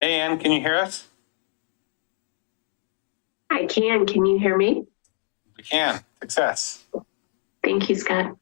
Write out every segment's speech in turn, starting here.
Hey, Ann, can you hear us? I can. Can you hear me? We can. Success. Thank you, Scott.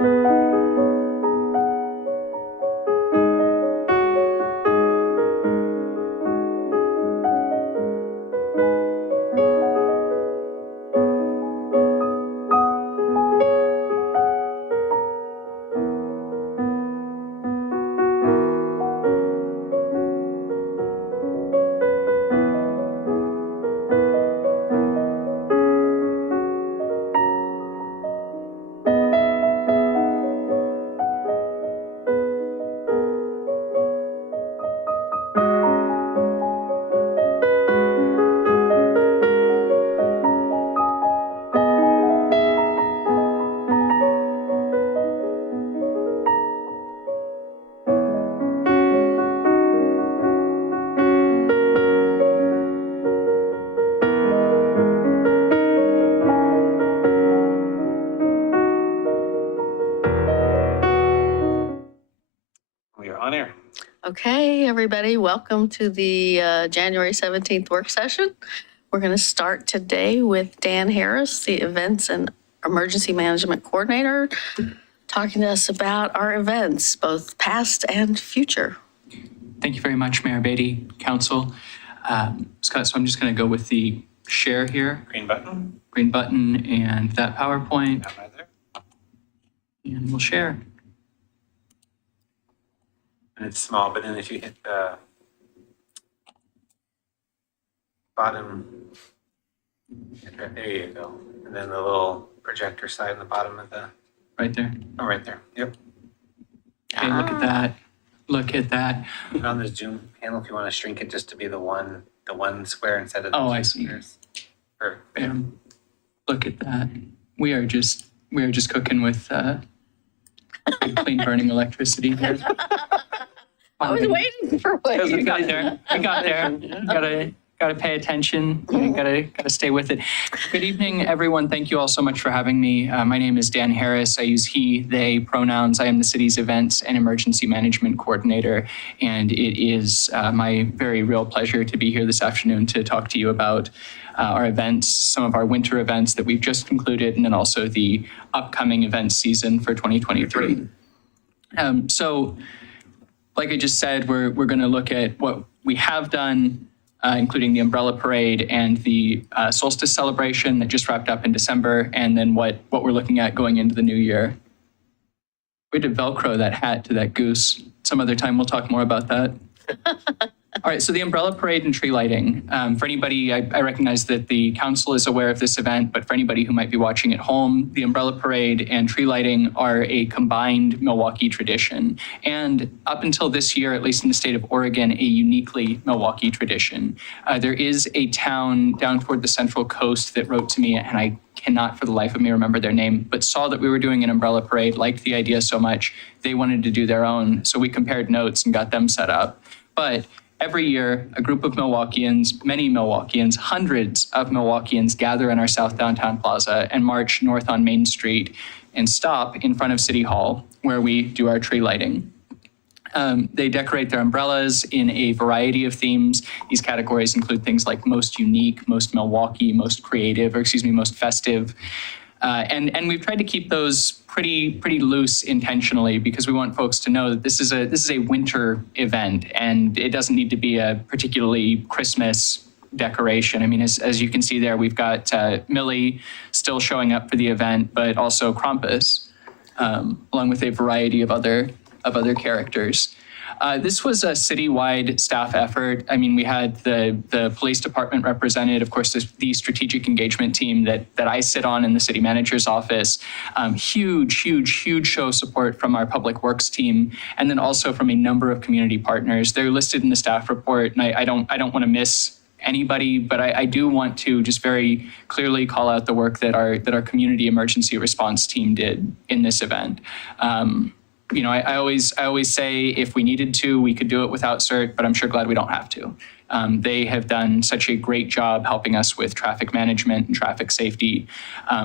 We are on air. Okay, everybody, welcome to the January 17th work session. We're going to start today with Dan Harris, the Events and Emergency Management Coordinator, talking to us about our events, both past and future. Thank you very much, Mayor Beatty, Council. Scott, so I'm just going to go with the share here, Green button. green button, and that PowerPoint, Down right there. and we'll share. And it's small, but then if you hit the bottom, there you go. And then the little projector side in the bottom of the, Right there. oh, right there. Yep. Hey, look at that. Look at that. Put on the Zoom panel if you want to shrink it just to be the one square instead of the Oh, two I see. squares. Or, Look at that. We are just cooking with clean burning electricity here. I was waiting for what We you got there. We got there. Gotta pay attention. Gotta stay with it. Good evening, everyone. Thank you all so much for having me. My name is Dan Harris. I use he, they pronouns. I am the city's events and emergency management coordinator, and it is my very real pleasure to be here this afternoon to talk to you about our events, some of our winter events that we've just concluded, and then also the upcoming event season for 2023. So, like I just said, we're going to look at what we have done, including the umbrella parade and the solstice celebration that just wrapped up in December, and then what we're looking at going into the new year. We had to Velcro that hat to that goose. Some other time we'll talk more about that. All right, so the umbrella parade and tree lighting. For anybody, I recognize that the council is aware of this event, but for anybody who might be watching at home, the umbrella parade and tree lighting are a combined Milwaukie tradition. And up until this year, at least in the state of Oregon, a uniquely Milwaukie tradition. There is a town down toward the central coast that wrote to me, and I cannot for the life of me remember their name, but saw that we were doing an umbrella parade, liked the idea so much, they wanted to do their own. So we compared notes and got them set up. But every year, a group of Milwaukeeans, many Milwaukeeans, hundreds of Milwaukeeans gather in our South Downtown Plaza and march north on Main Street and stop in front of City Hall where we do our tree lighting. They decorate their umbrellas in a variety of themes. These categories include things like most unique, most Milwaukie, most creative, most festive. And we've tried to keep those pretty loose intentionally because we want folks to know that this is a winter event and it doesn't need to be a particularly Christmas decoration. I mean, as you can see there, we've got Millie still showing up for the event, but also Krampus, along with a variety of other characters. This was a citywide staff effort. I mean, we had the police department represented, of course, the strategic engagement team that I sit on in the city manager's office. Huge show of support from our public works team, and then also from a number of community partners. They're listed in the staff report, and I don't want to miss anybody, but I do want to just very clearly call out the work that our community emergency response team did in this event. You know, I always say if we needed to, we could do it without CERT, but I'm sure glad we don't have to. They have done such a great job helping us with traffic management and traffic safety,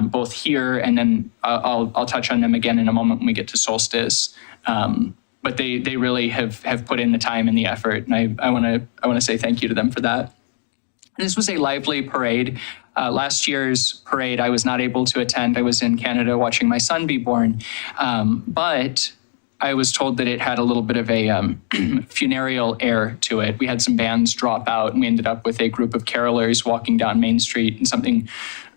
both here and then I'll touch on them again in a moment when we get to solstice. But they really have put in the time and the effort, and I want to say thank you to them for that. This was a lively parade. Last year's parade, I was not able to attend. I was in Canada watching my son be born. But I was told that it had a little bit of a funereal air to it. We had some bands drop out, and we ended up with a group of carolers walking down Main Street and something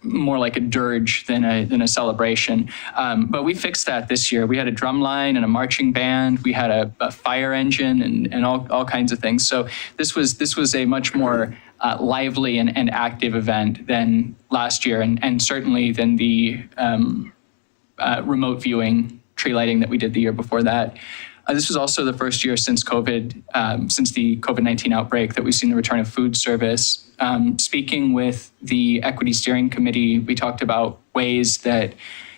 more like a dirge than a celebration. But we fixed that this year. We had a drum line and a marching band. We had a fire engine and all kinds of things. So this was a much more lively and active event than last year, and certainly than the remote viewing tree lighting that we did the year before that. This was also the first year since since the COVID-19 outbreak, that we've seen the return of food service. Speaking with the Equity Steering Committee, we talked about ways that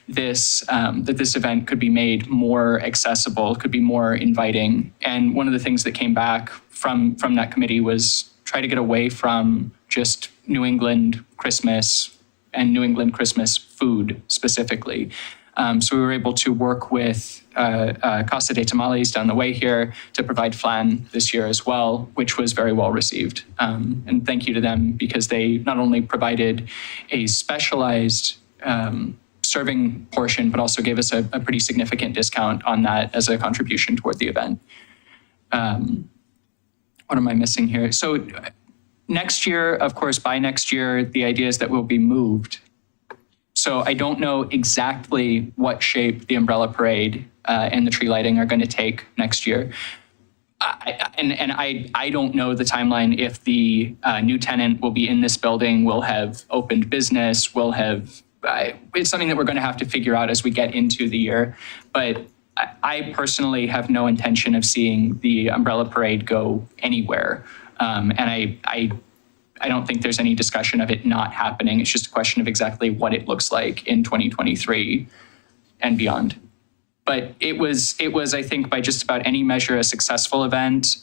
this event could be made more accessible, could be more inviting. And one of the things that came back from that committee was try to get away from just New England Christmas and New England Christmas food specifically. So we were able to work with Casa de Tamales down the way here to provide flan this year as well, which was very well received. And thank you to them, because they not only provided a specialized serving portion, but also gave us a pretty significant discount on that as a contribution toward the event. What am I missing here? So next year, of course, by next year, the idea is that we'll be moved. So I don't know exactly what shape the umbrella parade and the tree lighting are going to take next year. I don't know the timeline if the new tenant will be in this building, will have opened business, will have, it's something that we're going to have to figure out as we get into the year. But I personally have no intention of seeing the umbrella parade go anywhere. And I don't think there's any discussion of it not happening. It's just a question of exactly what it looks like in 2023 and beyond. But it was, I think, by just about any measure, a successful event.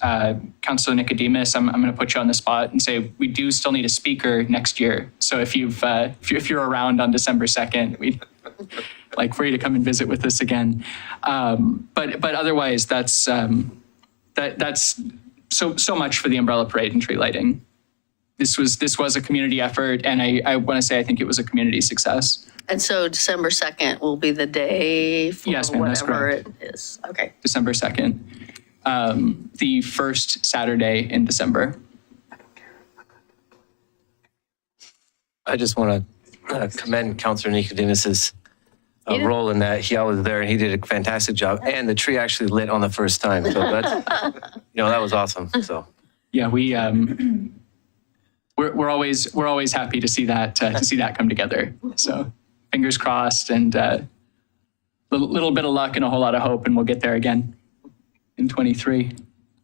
Councilor Nicodemus, I'm going to put you on the spot and say we do still need a speaker next year. So if you're around on December 2nd, we'd like for you to come and visit with us again. But otherwise, that's so much for the umbrella parade and tree lighting. This was a community effort, and I want to say I think it was a community success. And so December 2nd will be the day for Yes, ma'am, that's whatever correct. it is. Okay. December 2nd, the first Saturday in December. I just want to commend Councilor Nicodemus's role in that. I was there and he did a fantastic job, and the tree actually lit on the first time. So that's, that was awesome. So Yeah, we're always happy to see that come together. So fingers crossed, and a little bit of luck and a whole lot of hope, and we'll get there again in 23.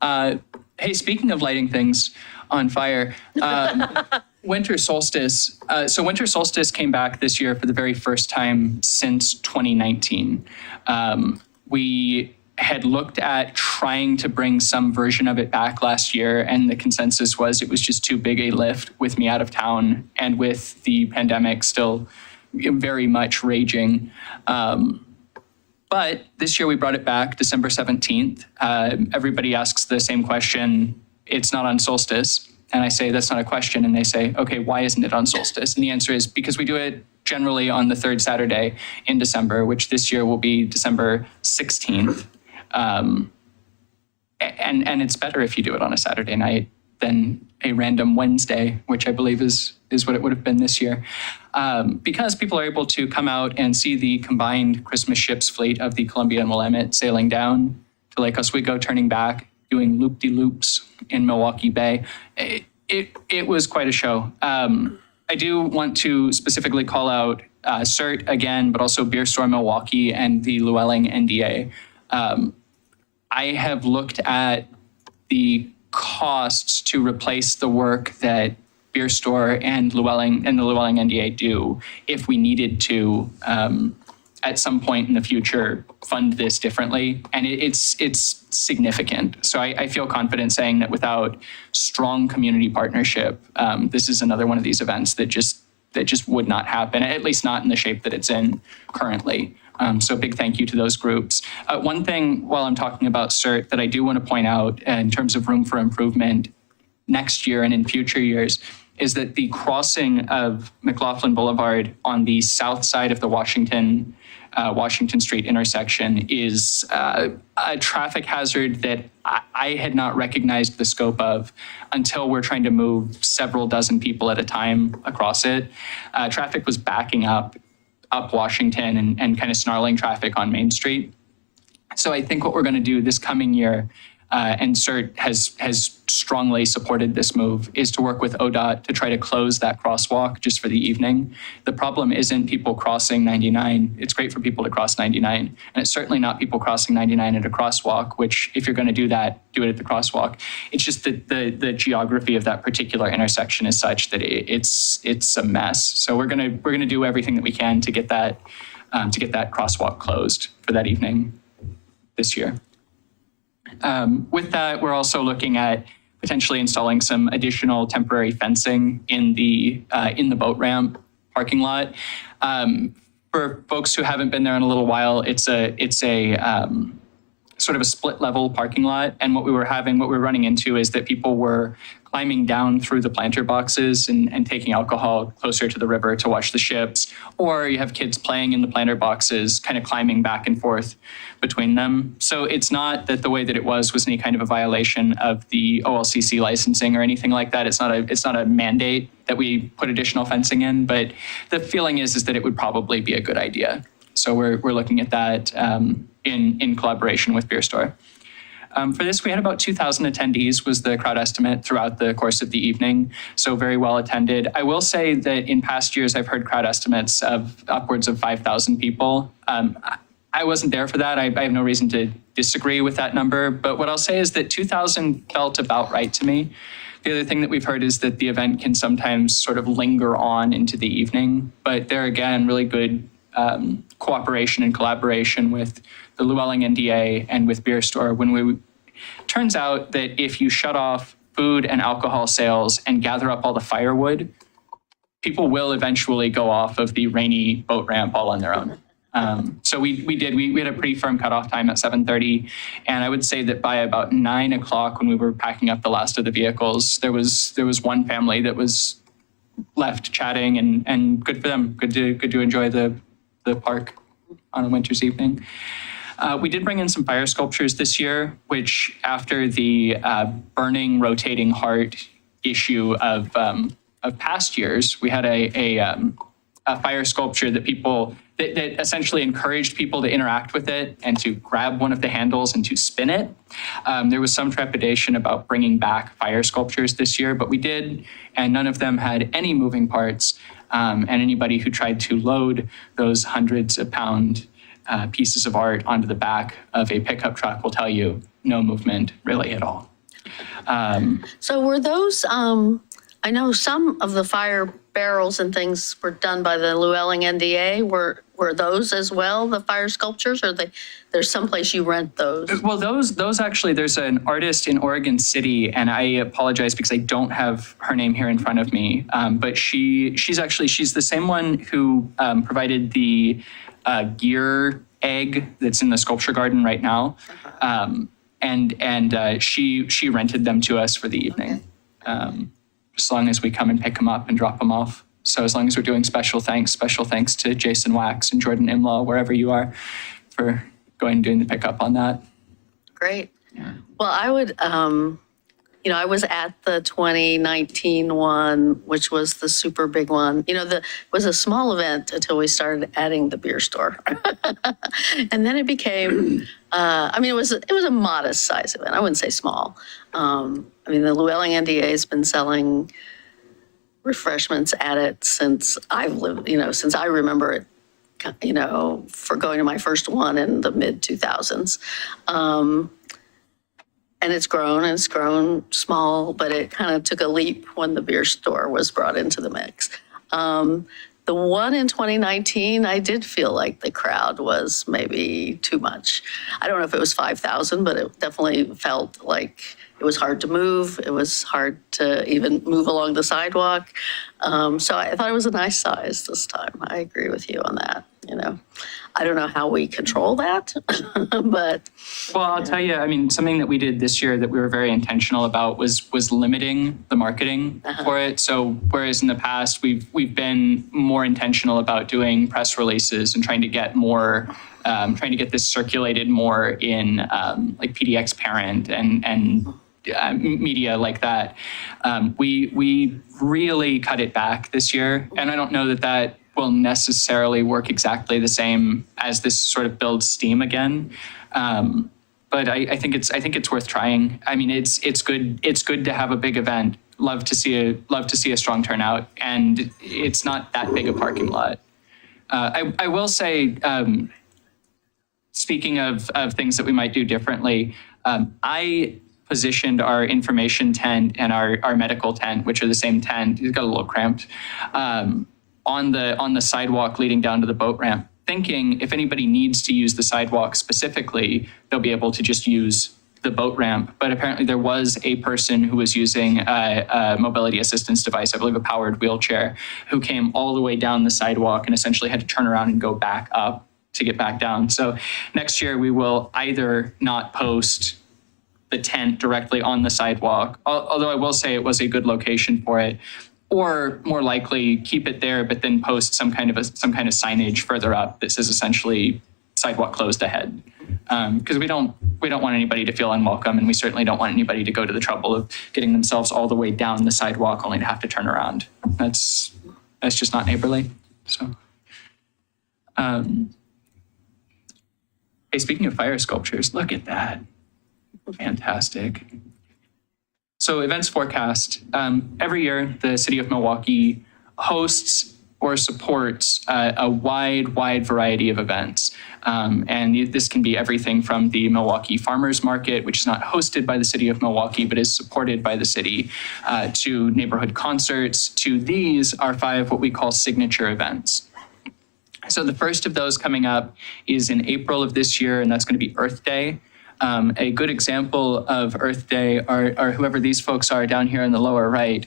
Hey, speaking of lighting things on fire, winter solstice. So winter solstice came back this year for the very first time since 2019. We had looked at trying to bring some version of it back last year, and the consensus was it was just too big a lift with me out of town and with the pandemic still very much raging. But this year we brought it back December 17th. Everybody asks the same question, it's not on solstice. And I say, that's not a question. And they say, okay, why isn't it on solstice? And the answer is because we do it generally on the third Saturday in December, which this year will be December 16th. And it's better if you do it on a Saturday night than a random Wednesday, which I believe is what it would have been this year. Because people are able to come out and see the combined Christmas ships fleet of the Columbia and Willamette sailing down to Lake Oswego, turning back, doing loop-de-loops in Milwaukie Bay. It was quite a show. I do want to specifically call out CERT again, but also Beer Store Milwaukie and the Llewellyn NDA. I have looked at the costs to replace the work that Beer Store and the Llewellyn NDA do if we needed to, at some point in the future, fund this differently. And it's significant. So I feel confident saying that without strong community partnership, this is another one of these events that just would not happen, at least not in the shape that it's in currently. So big thank you to those groups. One thing while I'm talking about CERT that I do want to point out in terms of room for improvement next year and in future years is that the crossing of McLaughlin Boulevard on the south side of the Washington Street intersection is a traffic hazard that I had not recognized the scope of until we're trying to move several dozen people at a time across it. Traffic was backing up Washington and kind of snarling traffic on Main Street. So I think what we're going to do this coming year, and CERT has strongly supported this move, is to work with ODOT to try to close that crosswalk just for the evening. The problem isn't people crossing 99. It's great for people to cross 99. And it's certainly not people crossing 99 at a crosswalk, which if you're going to do that, do it at the crosswalk. It's just that the geography of that particular intersection is such that it's a mess. So we're going to do everything that we can to get that crosswalk closed for that evening this year. With that, we're also looking at potentially installing some additional temporary fencing in the boat ramp parking lot. For folks who haven't been there in a little while, it's a sort of a split level parking lot. And what we're running into is that people were climbing down through the planter boxes and taking alcohol closer to the river to watch the ships, or you have kids playing in the planter boxes, kind of climbing back and forth between them. So it's not that the way that it was any kind of a violation of the OLCC licensing or anything like that. It's not a mandate that we put additional fencing in, but the feeling is that it would probably be a good idea. So we're looking at that in collaboration with Beer Store. For this, we had about 2,000 attendees was the crowd estimate throughout the course of the evening, so very well attended. I will say that in past years, I've heard crowd estimates of upwards of 5,000 people. I wasn't there for that. I have no reason to disagree with that number, but what I'll say is that 2,000 felt about right to me. The other thing that we've heard is that the event can sometimes sort of linger on into the evening, but there again, really good cooperation and collaboration with the Llewellyn NDA and with Beer Store. Turns out that if you shut off food and alcohol sales and gather up all the firewood, people will eventually go off of the rainy boat ramp all on their own. So we had a pretty firm cutoff time at 7:30, and I would say that by about 9 o'clock, when we were packing up the last of the vehicles, there was one family that was left chatting, and good for them. Good to enjoy the park on a winter's evening. We did bring in some fire sculptures this year, which after the burning rotating heart issue of past years, we had a fire sculpture that essentially encouraged people to interact with it and to grab one of the handles and to spin it. There was some trepidation about bringing back fire sculptures this year, but we did, and none of them had any moving parts. And anybody who tried to load those hundreds of pound pieces of art onto the back of a pickup truck will tell you no movement really at all. So were those, I know some of the fire barrels and things were done by the Llewellyn NDA. Were those as well, the fire sculptures, or there's someplace you rent those? Well, those actually, there's an artist in Oregon City, and I apologize because I don't have her name here in front of me, but she's the same one who provided the gear egg that's in the sculpture garden right now. And she rented them to us for the evening. Okay. As long as we come and pick them up and drop them off. So as long as we're doing special thanks to Jason Wax and Jordan Imlaw, wherever you are, for going and doing the pickup on that. Great. Yeah. Well, I would, I was at the 2019 one, which was the super big one. It was a small event until we started adding the Beer Store. And then it became, it was a modest size event. I wouldn't say small. The Llewellyn NDA has been selling refreshments at it since I've lived, since I remember it, for going to my first one in the mid 2000s. And it's grown small, but it kind of took a leap when the Beer Store was brought into the mix. The one in 2019, I did feel like the crowd was maybe too much. I don't know if it was 5,000, but it definitely felt like it was hard to move. It was hard to even move along the sidewalk. So I thought it was a nice size this time. I agree with you on that, I don't know how we control that, but Well, I'll tell you, I mean, something that we did this year that we were very intentional about was limiting the marketing for it. So whereas in the past, we've been more intentional about doing press releases and trying to get more, trying to get this circulated more in like PDX Parent and media like that. We really cut it back this year. And I don't know that will necessarily work exactly the same as this sort of builds steam again. But I think it's worth trying. I mean, it's good to have a big event. Love to see a strong turnout, and it's not that big a parking lot. I will say, speaking of things that we might do differently, I positioned our information tent and our medical tent, which are the same tent. It got a little cramped. On the sidewalk leading down to the boat ramp, thinking if anybody needs to use the sidewalk specifically, they'll be able to just use the boat ramp. But apparently there was a person who was using a mobility assistance device, I believe a powered wheelchair, who came all the way down the sidewalk and essentially had to turn around and go back up to get back down. So next year we will either not post the tent directly on the sidewalk, although I will say it was a good location for it, or more likely keep it there, but then post some kind of signage further up that says essentially sidewalk closed ahead. Because we don't want anybody to feel unwelcome, and we certainly don't want anybody to go to the trouble of getting themselves all the way down the sidewalk only to have to turn around. That's just not neighborly. So, hey, speaking of fire sculptures, look at that. Fantastic. So events forecast. Every year, the city of Milwaukie hosts or supports a wide variety of events. And this can be everything from the Milwaukie Farmers Market, which is not hosted by the city of Milwaukie, but is supported by the city, to neighborhood concerts, to these are 5 what we call signature events. So the first of those coming up is in April of this year, and that's going to be Earth Day. A good example of Earth Day are whoever these folks are down here in the lower right,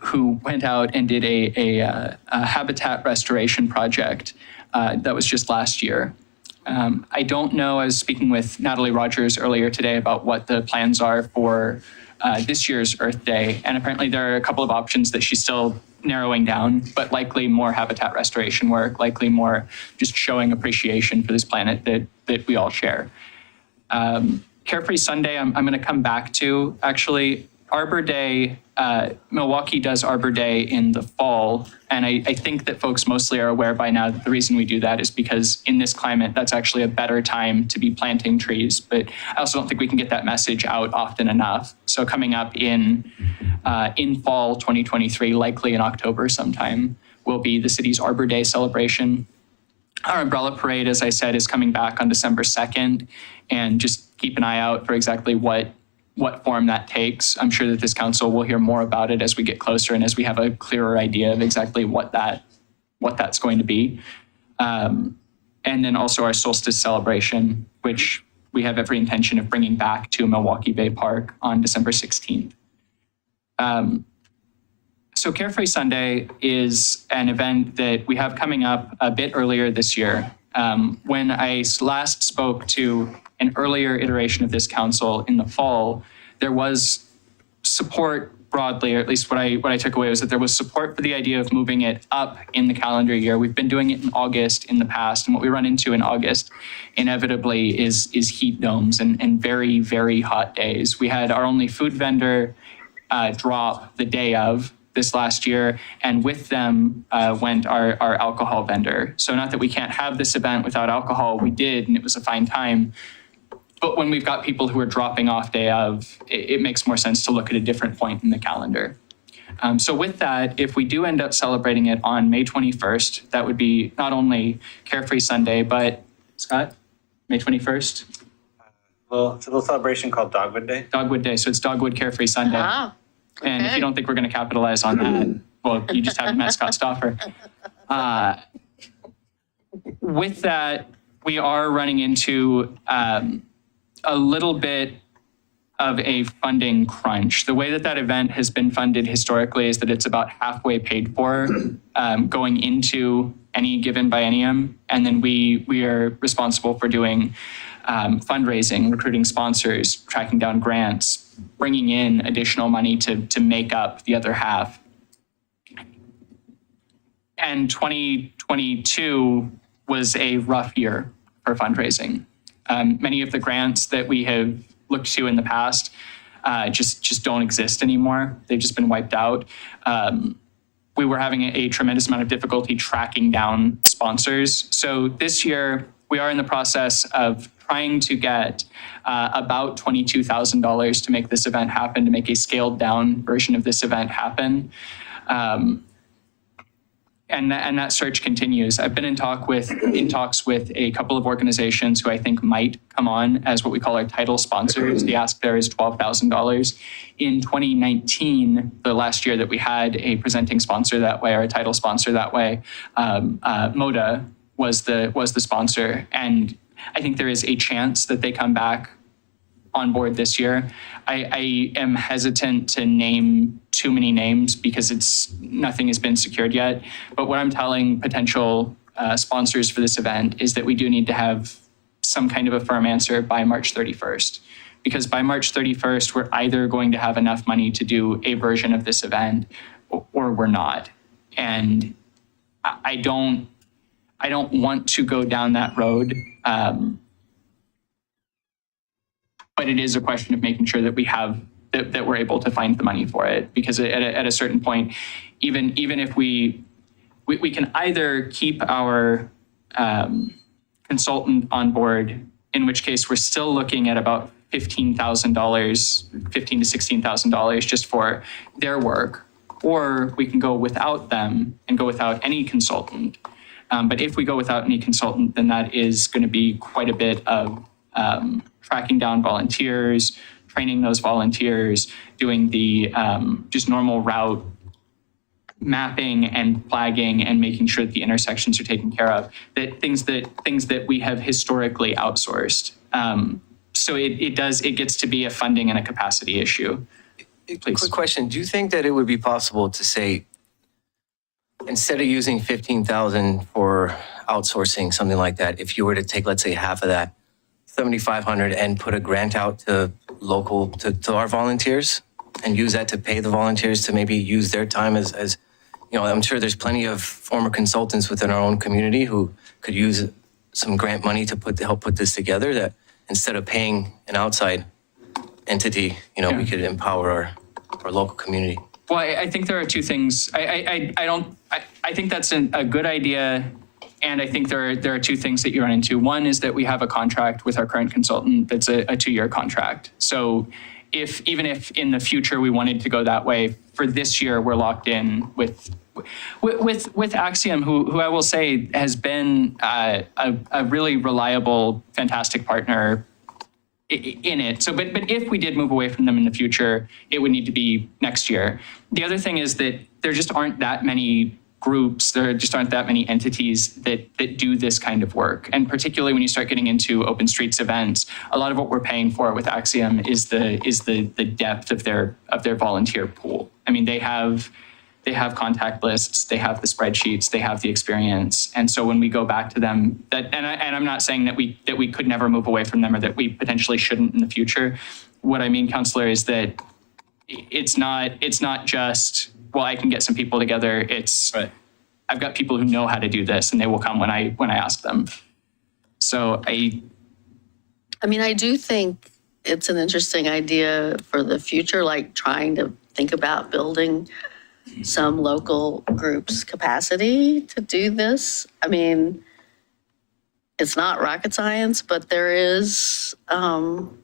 who went out and did a habitat restoration project that was just last year. I don't know, I was speaking with Natalie Rogers earlier today about what the plans are for this year's Earth Day, and apparently there are a couple of options that she's still narrowing down, but likely more habitat restoration work, likely more just showing appreciation for this planet that we all share. Carefree Sunday, I'm going to come back to. Actually, Arbor Day, Milwaukie does Arbor Day in the fall. And I think that folks mostly are aware by now that the reason we do that is because in this climate, that's actually a better time to be planting trees. But I also don't think we can get that message out often enough. So coming up in fall 2023, likely in October sometime, will be the city's Arbor Day celebration. Our umbrella parade, as I said, is coming back on December 2nd, and just keep an eye out for exactly what form that takes. I'm sure that this council will hear more about it as we get closer and as we have a clearer idea of exactly what that's going to be. And then also our solstice celebration, which we have every intention of bringing back to Milwaukie Bay Park on December 16th. So Carefree Sunday is an event that we have coming up a bit earlier this year. When I last spoke to an earlier iteration of this council in the fall, there was support broadly, or at least what I took away was that there was support for the idea of moving it up in the calendar year. We've been doing it in August in the past, and what we run into in August inevitably is heat domes and very, very hot days. We had our only food vendor drop the day of this last year, and with them went our alcohol vendor. So not that we can't have this event without alcohol, we did, and it was a fine time. But when we've got people who are dropping off day of, it makes more sense to look at a different point in the calendar. So with that, if we do end up celebrating it on May 21st, that would be not only Carefree Sunday, but Scott, May 21st? Well, it's a little celebration called Dogwood Day. Dogwood Day, so it's Dogwood Carefree Sunday. Ah, And if okay. you don't think we're going to capitalize on that, well, you just haven't met Scott Stauffer. With that, we are running into a little bit of a funding crunch. The way that event has been funded historically is that it's about halfway paid for going into any given biennium. And then we are responsible for doing fundraising, recruiting sponsors, tracking down grants, bringing in additional money to make up the other half. And 2022 was a rough year for fundraising. Many of the grants that we have looked to in the past just don't exist anymore. They've just been wiped out. We were having a tremendous amount of difficulty tracking down sponsors. So this year, we are in the process of trying to get about $22,000 to make this event happen, to make a scaled down version of this event happen. And that search continues. I've been in talks with a couple of organizations who I think might come on as what we call our title sponsors. The ask there is $12,000. In 2019, the last year that we had a presenting sponsor that way, or a title sponsor that way, MODA was the sponsor. And I think there is a chance that they come back on board this year. I am hesitant to name too many names because nothing has been secured yet. But what I'm telling potential sponsors for this event is that we do need to have some kind of a firm answer by March 31st. Because by March 31st, we're either going to have enough money to do a version of this event or we're not. And I don't want to go down that road. But it is a question of making sure that we have that we're able to find the money for it, because at a certain point, even if we can either keep our consultant on board, in which case we're still looking at about $15,000, $15,000 to $16,000 just for their work, or we can go without them and go without any consultant. But if we go without any consultant, then that is going to be quite a bit of tracking down volunteers, training those volunteers, doing the just normal route mapping and flagging and making sure that the intersections are taken care of, that things that we have historically outsourced. So it gets to be a funding and a capacity issue. Please. Quick question. Do you think that it would be possible to say, instead of using 15,000 for outsourcing, something like that, if you were to take, let's say, half of that, 7,500, and put a grant out to our volunteers and use that to pay the volunteers to maybe use their time as I'm sure there's plenty of former consultants within our own community who could use some grant money to help put this together, that instead of paying an outside entity, we could empower our local community. Well, I think there are two things. I think that's a good idea. And I think there are two things that you run into. One is that we have a contract with our current consultant that's a 2-year contract. So even if in the future we wanted to go that way, for this year we're locked in with Axiom, who I will say has been a really reliable, fantastic partner in it. So, but if we did move away from them in the future, it would need to be next year. The other thing is that there just aren't that many groups, there just aren't that many entities that do this kind of work. And particularly when you start getting into open streets events, a lot of what we're paying for with Axiom is the depth of their volunteer pool. I mean, they have contact lists, they have the spreadsheets, they have the experience. And so when we go back to them, and I'm not saying that we could never move away from them or that we potentially shouldn't in the future. What I mean, Counselor, is that it's not just, well, I can get some people together. It's right. I've got people who know how to do this, and they will come when I ask them. So I do think it's an interesting idea for the future, like trying to think about building some local groups' capacity to do this. I mean, it's not rocket science, but there is, Axiom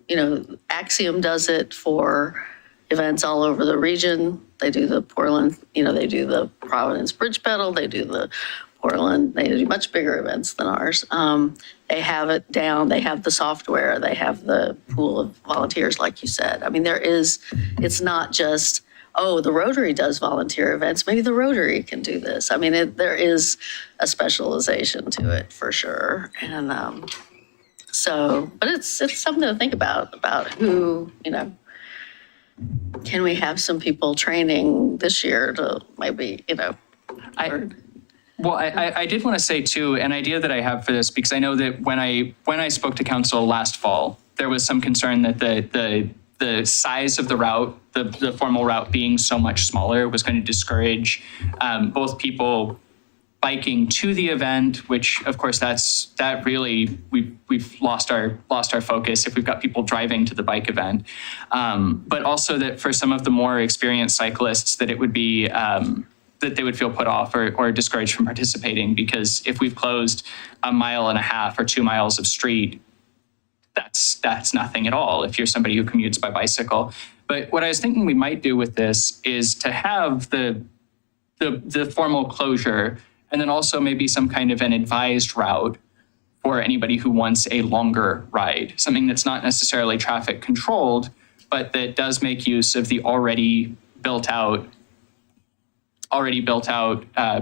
does it for events all over the region. They do the Portland, they do the Providence Bridge Pedal, they do the Portland, they do much bigger events than ours. They have it down, they have the software, they have the pool of volunteers, like you said. I mean, it's not just, the Rotary does volunteer events, maybe the Rotary can do this. I mean, there is a specialization to it for sure. And but it's something to think about who, can we have some people training this year to maybe, Well, I did want to say too, an idea that I have for this, because I know that when I spoke to council last fall, there was some concern that the size of the route, the formal route being so much smaller, was going to discourage both people biking to the event, which of course that really we've lost our focus if we've got people driving to the bike event, but also that for some of the more experienced cyclists, that it would be that they would feel put off or discouraged from participating, because if we've closed 1.5 miles or 2 miles of street, that's nothing at all if you're somebody who commutes by bicycle. But what I was thinking we might do with this is to have the formal closure, and then also maybe some kind of an advised route for anybody who wants a longer ride, something that's not necessarily traffic controlled, but that does make use of the already built out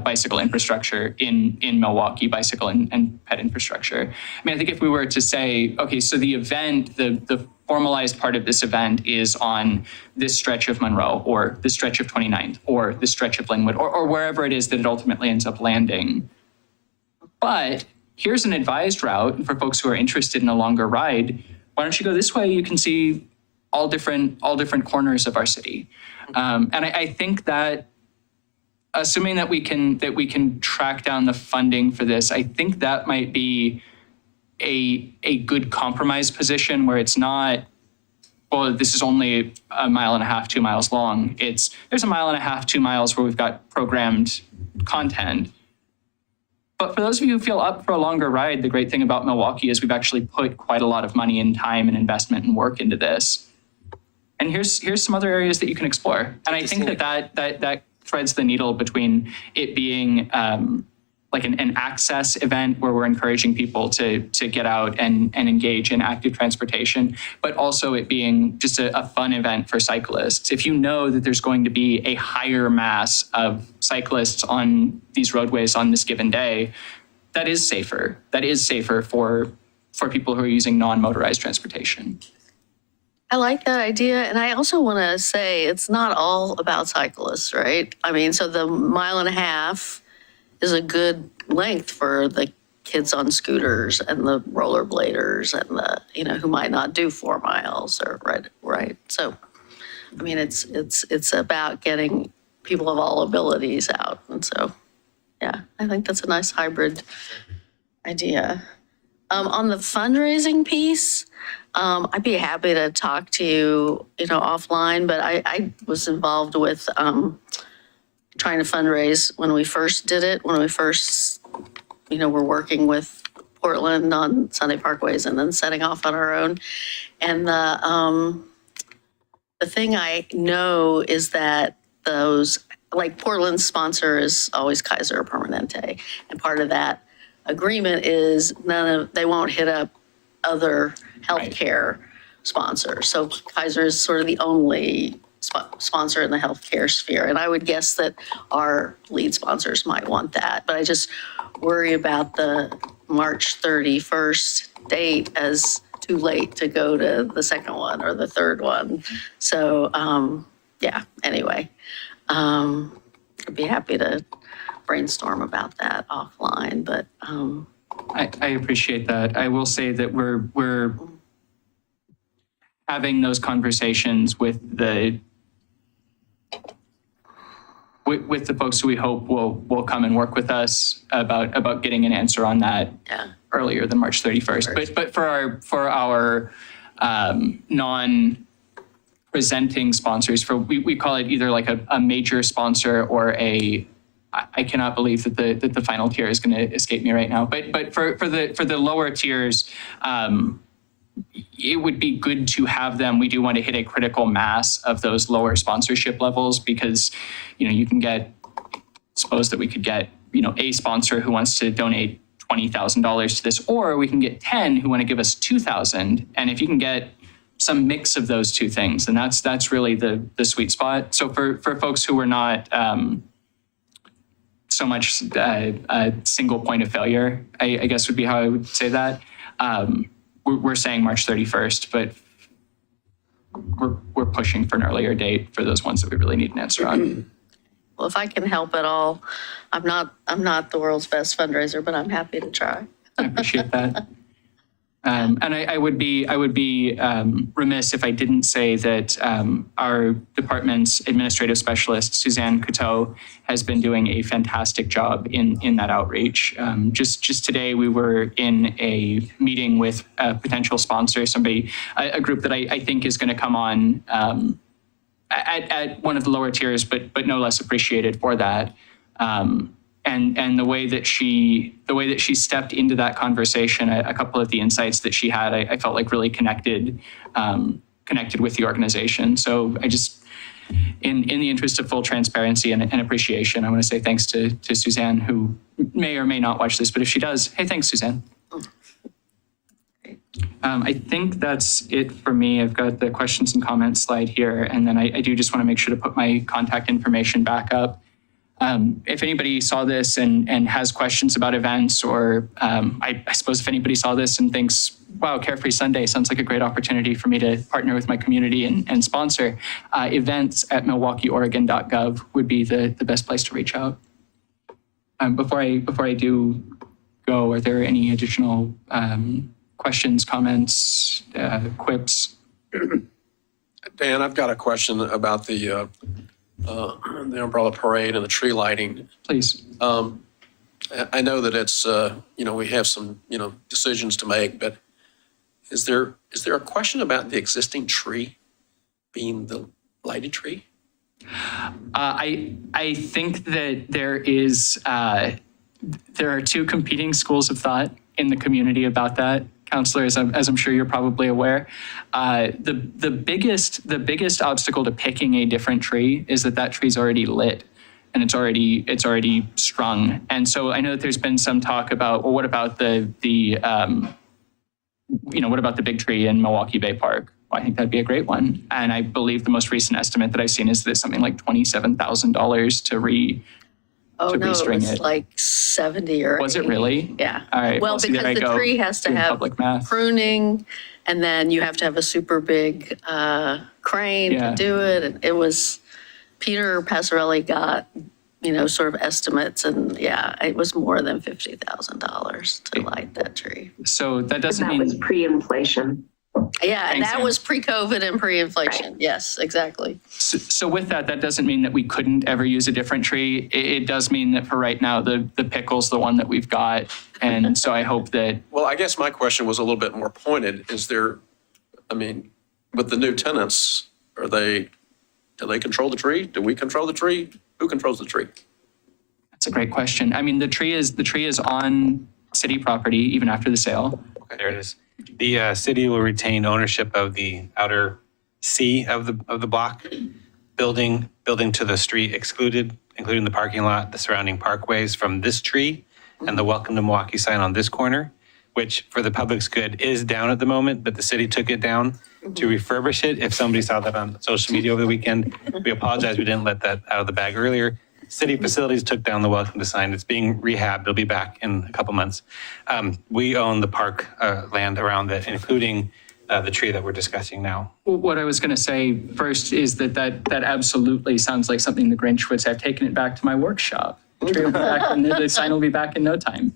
bicycle infrastructure in Milwaukie, bicycle and pet infrastructure. I mean, I think if we were to say, okay, so the event, the formalized part of this event is on this stretch of Monroe, or this stretch of 29th, or this stretch of Linwood, or wherever it is that it ultimately ends up landing. But here's an advised route for folks who are interested in a longer ride. Why don't you go this way? You can see all different corners of our city. And I think that, assuming that we can track down the funding for this, I think that might be a good compromise position, where it's not, well, this is only 1.5 miles, 2 miles long. There's 1.5 miles, 2 miles where we've got programmed content. But for those of you who feel up for a longer ride, the great thing about Milwaukie is we've actually put quite a lot of money and time and investment and work into this. And here's some other areas that you can explore. And I think that threads the needle between it being like an access event where we're encouraging people to get out and engage in active transportation, but also it being just a fun event for cyclists. If you know that there's going to be a higher mass of cyclists on these roadways on this given day, that is safer. That is safer for people who are using non-motorized transportation. I like that idea. And I also want to say it's not all about cyclists, right? I mean, so the 1.5 miles is a good length for the kids on scooters and the rollerbladers and the, who might not do 4 miles or right. So, I mean, it's about getting people of all abilities out. And so, yeah, I think that's a nice hybrid idea. On the fundraising piece, I'd be happy to talk to you, offline, but I was involved with trying to fundraise when we first did it, when we first, were working with Portland on Sunday Parkways and then setting off on our own. And the thing I know is that those, like Portland's sponsor is always Kaiser Permanente. And part of that agreement is they won't hit up other healthcare sponsors. So Kaiser is sort of the only sponsor in the healthcare sphere. And I would guess that our lead sponsors might want that. But I just worry about the March 31st date as too late to go to the second one or the third one. So, anyway, I'd be happy to brainstorm about that offline, but I appreciate that. I will say that we're having those conversations with the folks who we hope will come and work with us about getting an answer on that earlier than March 31st. But for our non-presenting sponsors, we call it either like a major sponsor or I cannot believe that the final tier is going to escape me right now. But for the lower tiers, it would be good to have them. We do want to hit a critical mass of those lower sponsorship levels, because you can suppose that we could get a sponsor who wants to donate $20,000 to this, or we can get 10 who want to give us $2,000. And if you can get some mix of those two things, then that's really the sweet spot. So for folks who are not so much a single point of failure, I guess would be how I would say that. We're saying March 31st, but we're pushing for an earlier date for those ones that we really need an answer on. Well, if I can help at all, I'm not the world's best fundraiser, but I'm happy to try. I appreciate that. And I would be remiss if I didn't say that our department's administrative specialist, Suzanne Couteau, has been doing a fantastic job in that outreach. Just today, we were in a meeting with a potential sponsor, a group that I think is going to come on at one of the lower tiers, but no less appreciated for that. And the way that she stepped into that conversation, a couple of the insights that she had, I felt like really connected with the organization. So I just, in the interest of full transparency and appreciation, I want to say thanks to Suzanne, who may or may not watch this, but if she does, hey, thanks, Suzanne. I think that's it for me. I've got the questions and comments slide here, and then I do just want to make sure to put my contact information back up. If anybody saw this and has questions about events, or I suppose if anybody saw this and thinks, wow, Carefree Sunday sounds like a great opportunity for me to partner with my community and sponsor, events at milwaukieoregon.gov would be the best place to reach out. Before I do go, are there any additional questions, comments, quips? Dan, I've got a question about the umbrella parade and the tree lighting. Please. I know that it's, we have some, decisions to make, but is there a question about the existing tree being the lighted tree? I think that there are two competing schools of thought in the community about that. Counselor, as I'm sure you're probably aware, the biggest obstacle to picking a different tree is that tree's already lit and it's already strung. And so I know that there's been some talk about, well, what about the big tree in Milwaukie Bay Park? Well, I think that'd be a great one. And I believe the most recent estimate that I've seen is that something like $27,000 to restring It was it. like 70 or Was it 80. really? Yeah. All right. Well, see, there because I the go, tree has to doing have public math. pruning, and then you have to have a super big crane Yeah. to do it. And it was, Peter Passarelli got, sort of estimates, and yeah, it was more than $50,000 to light that tree. So that doesn't That was mean, pre-inflation. Yeah, and Thanks, that Ann. was pre-COVID and pre-inflation. Yes, exactly. so with that doesn't mean that we couldn't ever use a different tree. It does mean that for right now, the pickle's the one that we've got. And so I hope that, Well, I guess my question was a little bit more pointed. With the new tenants, do they control the tree? Do we control the tree? Who controls the tree? that's a great question. I mean, the tree is on city property even after the sale. There it is. The city will retain ownership of the outer C of the block, building to the street excluded, including the parking lot, the surrounding parkways from this tree, and the Welcome to Milwaukee sign on this corner, which for the public's good is down at the moment, but the city took it down to refurbish it. If somebody saw that on social media over the weekend, we apologize. We didn't let that out of the bag earlier. City facilities took down the Welcome to sign. It's being rehabbed. It'll be back in a couple months. We own the park land around it, including the tree that we're discussing now. What I was going to say first is that absolutely sounds like something the Grinch would say. I've taken it back to my workshop. The tree will be back, and the sign will be back in no time.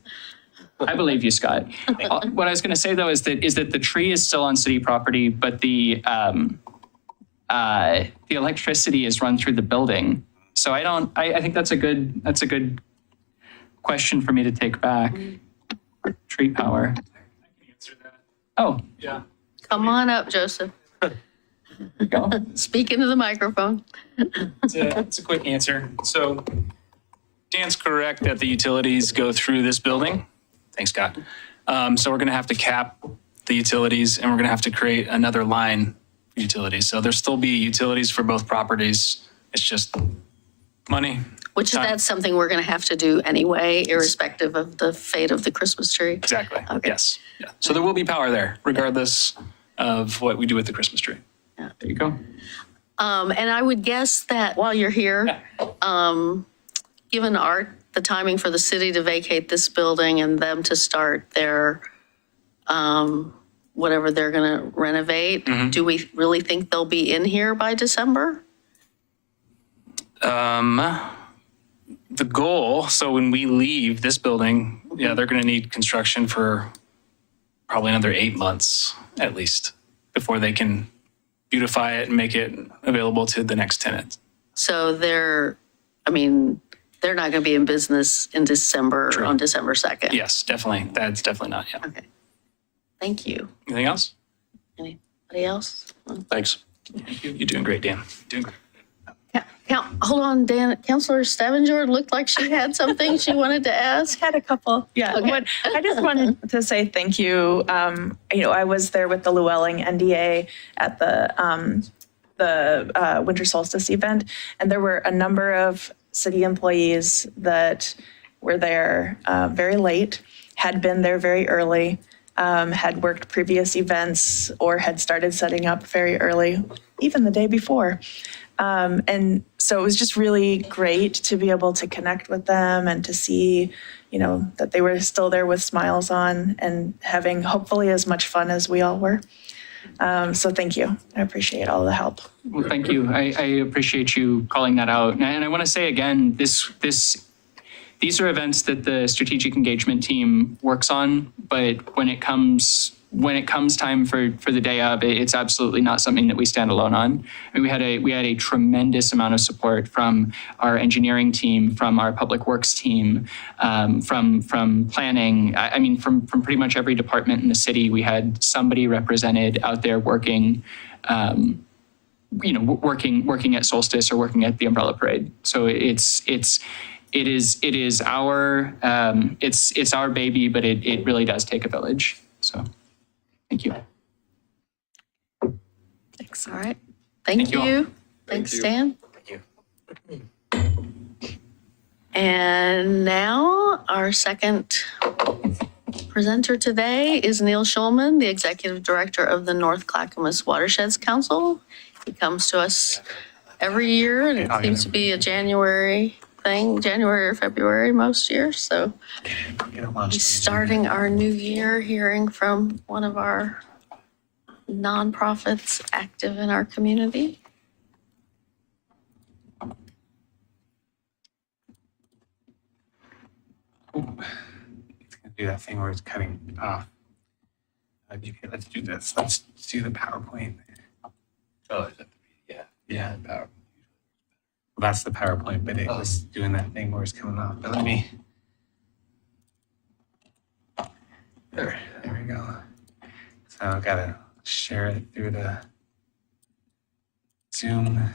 I believe you, Scott. What I was going to say though is that the tree is still on city property, but the electricity is run through the building. So I think that's a good question for me to take back. Tree power. Oh, Yeah, Come on up, Joseph. there you go. Speak into the microphone. it's a quick answer. So Dan's correct that the utilities go through this building. Thanks, Scott. So we're going to have to cap the utilities, and we're going to have to create another line for utilities. So there'll still be utilities for both properties. It's just money. Which Time. that's something we're going to have to do anyway, irrespective of the fate of the Christmas tree. Exactly. Okay. Yes. Yeah. So there will be power there, regardless of what we do with the Christmas tree. There you go. And I would guess that while you're here, given the timing for the city to vacate this building and them to start their, whatever they're going to renovate, do we really think they'll be in here by December? the goal, so when we leave this building, yeah, they're going to need construction for probably another 8 months at least before they can beautify it and make it available to the next tenant. So they're not going to be in business in December, True. on December 2nd. Yes, definitely. That's definitely not, yeah. Okay. Thank you. Anything else? Anybody else? Thanks. You're doing great, Dan. Doing great. Hold on, Dan. Councilor Stavanger looked like she had something she wanted to ask. Had a couple. Yeah. Okay. I just wanted to say thank you. I was there with the Llewellyn NDA at the winter solstice event, and there were a number of city employees that were there very late, had been there very early, had worked previous events or had started setting up very early, even the day before. And so it was just really great to be able to connect with them and to see, that they were still there with smiles on and having hopefully as much fun as we all were. So thank you. I appreciate all the help. Well, thank you. I appreciate you calling that out. And I want to say again, these are events that the strategic engagement team works on, but when it comes time for the day of, it's absolutely not something that we stand alone on. I mean, we had a tremendous amount of support from our engineering team, from our public works team, from planning. From pretty much every department in the city, we had somebody represented out there working, working at Solstice or working at the Umbrella Parade. So it is our baby, but it really does take a village. So. Thank you. Thanks. All right. Thank you all. you. Thanks, Dan. Thank you. And now our second presenter today is Neil Schulman, the Executive Director of the North Clackamas Watersheds Council. He comes to us every year, and it seems to be a January thing, January or February most years. So he's starting our new year hearing from one of our nonprofits active in our community. It's gonna do that thing where it's cutting off. Okay, let's do this. Let's do the PowerPoint. Oh, yeah, power. Well, that's the PowerPoint, but it was doing that thing where it's coming off. But let me. There we go. So I gotta share it through the Zoom.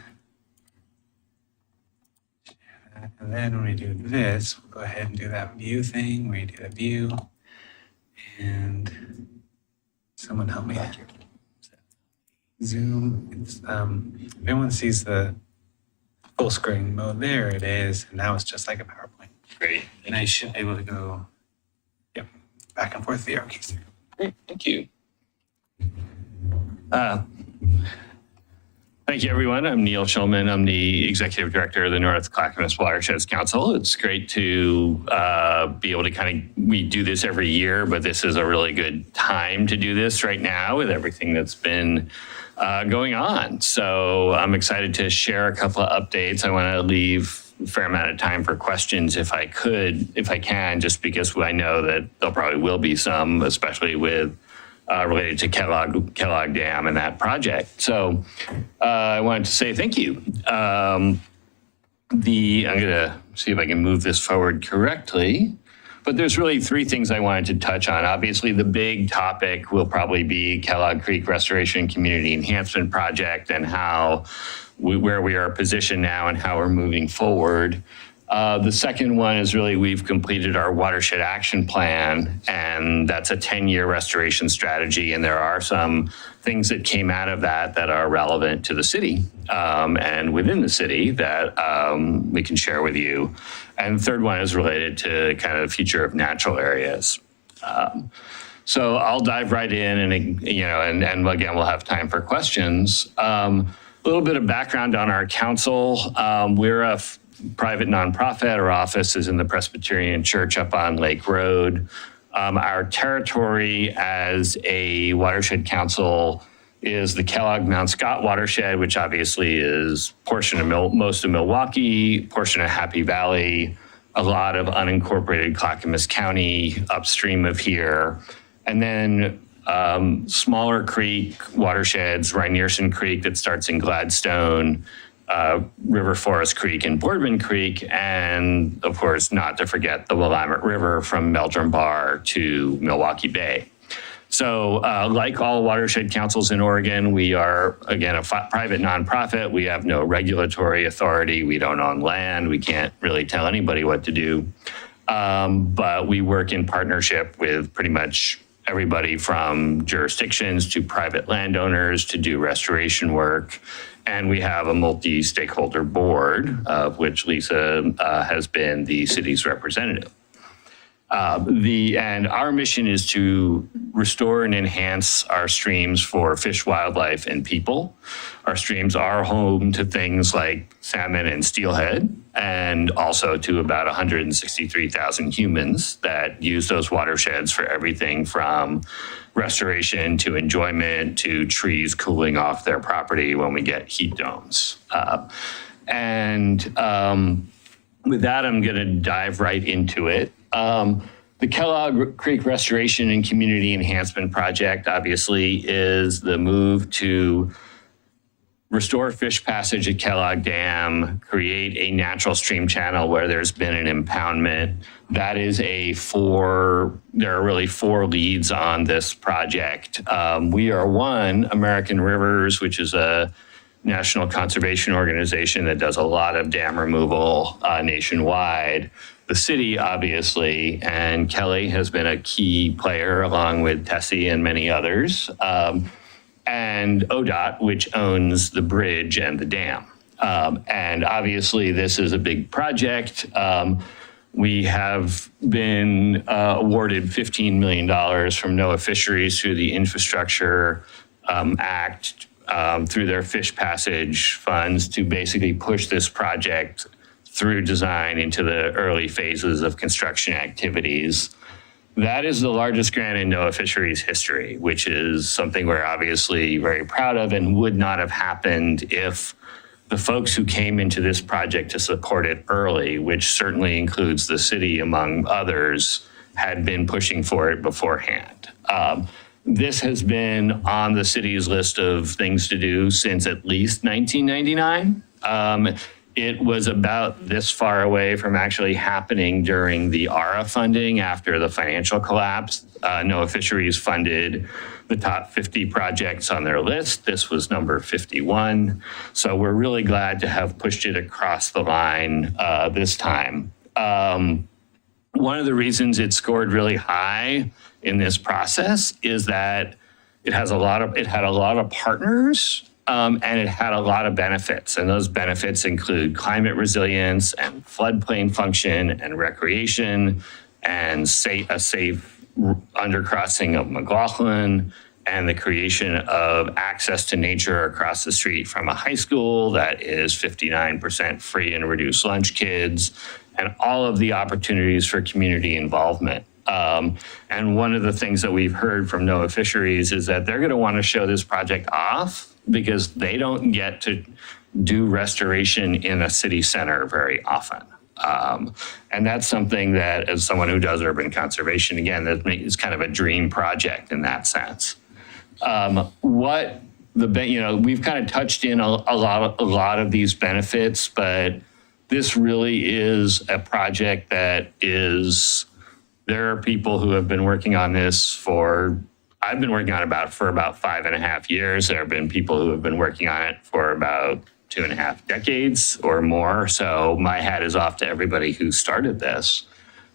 And then when we do this, we'll go ahead and do that view thing where you do the view. And someone help me. Zoom. It's, if anyone sees the full screen mode, there it is. And now it's just like a PowerPoint. Great. And I should be able to go, yep, back and forth the arrow keys. Thank you. Thank you, everyone. I'm Neil Schulman. I'm the Executive Director of the North Clackamas Watersheds Council. It's great to be able to we do this every year, but this is a really good time to do this right now with everything that's been going on. So I'm excited to share a couple of updates. I want to leave a fair amount of time for questions if I can, just because I know that there probably will be some, especially with related to Kellogg Dam and that project. So I wanted to say thank you. I'm gonna see if I can move this forward correctly, but there's really three things I wanted to touch on. Obviously, the big topic will probably be Kellogg Creek Restoration Community Enhancement Project and where we are positioned now and how we're moving forward. The second one is really we've completed our watershed action plan, and that's a 10-year restoration strategy. And there are some things that came out of that are relevant to the city and within the city that we can share with you. And the third one is related to kind of the future of natural areas. So I'll dive right in and again, we'll have time for questions. A little bit of background on our council. We're a private nonprofit. Our office is in the Presbyterian Church up on Lake Road. Our territory as a watershed council is the Kellogg Mount Scott watershed, which obviously is portion of most of Milwaukie, portion of Happy Valley, a lot of unincorporated Clackamas County upstream of here. And then smaller creek watersheds, Rynearson Creek that starts in Gladstone, River Forest Creek and Boardman Creek, and of course, not to forget the Willamette River from Meldrum Bar to Milwaukie Bay. So like all watershed councils in Oregon, we are, again, a private nonprofit. We have no regulatory authority. We don't own land. We can't really tell anybody what to do. But we work in partnership with pretty much everybody from jurisdictions to private landowners to do restoration work. And we have a multi-stakeholder board, of which Lisa has been the city's representative. And our mission is to restore and enhance our streams for fish, wildlife, and people. Our streams are home to things like salmon and steelhead, and also to about 163,000 humans that use those watersheds for everything from restoration to enjoyment to trees cooling off their property when we get heat domes. With that, I'm going to dive right into it. The Kellogg Creek Restoration and Community Enhancement Project, obviously, is the move to restore fish passage at Kellogg Dam, create a natural stream channel where there's been an impoundment. That is there are really 4 leads on this project. We are one, American Rivers, which is a national conservation organization that does a lot of dam removal nationwide. The city, obviously, and Kelly has been a key player along with Tessie and many others, and ODOT, which owns the bridge and the dam. And obviously, this is a big project. We have been awarded $15 million from NOAA Fisheries through the Infrastructure Act, through their fish passage funds to basically push this project through design into the early phases of construction activities. That is the largest grant in NOAA Fisheries history, which is something we're obviously very proud of and would not have happened if the folks who came into this project to support it early, which certainly includes the city among others, had been pushing for it beforehand. This has been on the city's list of things to do since at least 1999. It was about this far away from actually happening during the ARA funding after the financial collapse. NOAA Fisheries funded the top 50 projects on their list. This was number 51. So we're really glad to have pushed it across the line this time. One of the reasons it scored really high in this process is that it had a lot of partners. And it had a lot of benefits, and those benefits include climate resilience and floodplain function and recreation and a safe undercrossing of McLaughlin and the creation of access to nature across the street from a high school that is 59% free and reduced lunch kids, and all of the opportunities for community involvement. And one of the things that we've heard from NOAA Fisheries is that they're going to want to show this project off because they don't get to do restoration in a city center very often. And that's something that, as someone who does urban conservation, again, that is kind of a dream project in that sense. We've kind of touched in a lot of these benefits, but this really is a project that there are people who have been working on this I've been working on it for about 5.5 years. There have been people who have been working on it for about 2.5 decades or more. So my hat is off to everybody who started this.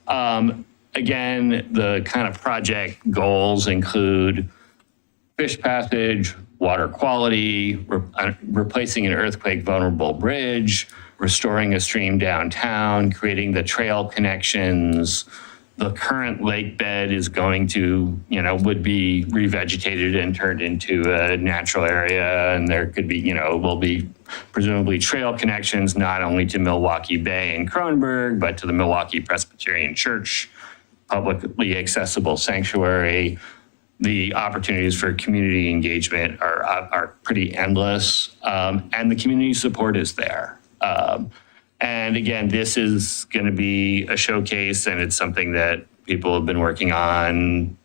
Again, the kind of project goals include fish passage, water quality, replacing an earthquake vulnerable bridge, restoring a stream downtown, creating the trail connections. The current lake bed is going to, would be revegetated and turned into a natural area. And there could be, will be presumably trail connections, not only to Milwaukie Bay and Kronenberg, but to the Milwaukie Presbyterian Church, publicly accessible sanctuary. The opportunities for community engagement are pretty endless. And the community support is there. And again, this is going to be a showcase, and it's something that people have been working on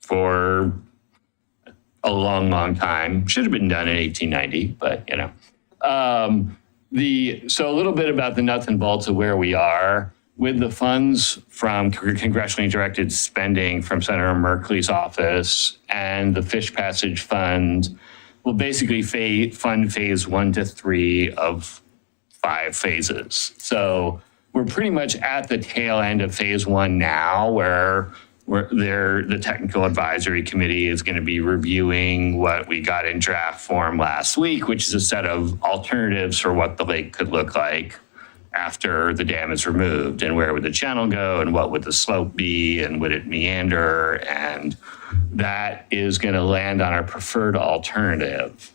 for a long, long time. Should have been done in 1890, but you know. So a little bit about the nuts and bolts of where we are. With the funds from congressionally directed spending from Senator Merkley's office and the Fish Passage Fund will basically fund phase 1 to 3 of 5 phases. So we're pretty much at the tail end of phase 1 now, where the technical advisory committee is going to be reviewing what we got in draft form last week, which is a set of alternatives for what the lake could look like after the dam is removed, and where would the channel go, and what would the slope be, and would it meander, and that is going to land on our preferred alternative.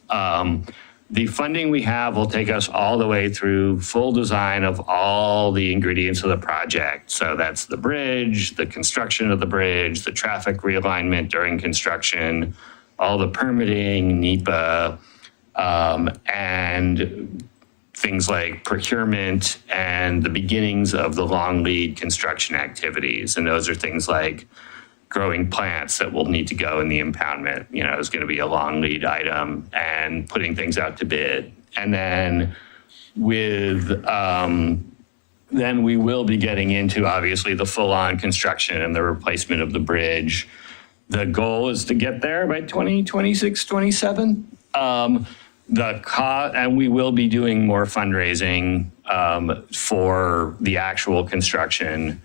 The funding we have will take us all the way through full design of all the ingredients of the project. So that's the bridge, the construction of the bridge, the traffic realignment during construction, all the permitting, NEPA, and things like procurement and the beginnings of the long lead construction activities. And those are things like growing plants that will need to go in the impoundment, you know, is going to be a long lead item, and putting things out to bid. And then then we will be getting into obviously the full-on construction and the replacement of the bridge. The goal is to get there by 2026, 27. And we will be doing more fundraising for the actual construction.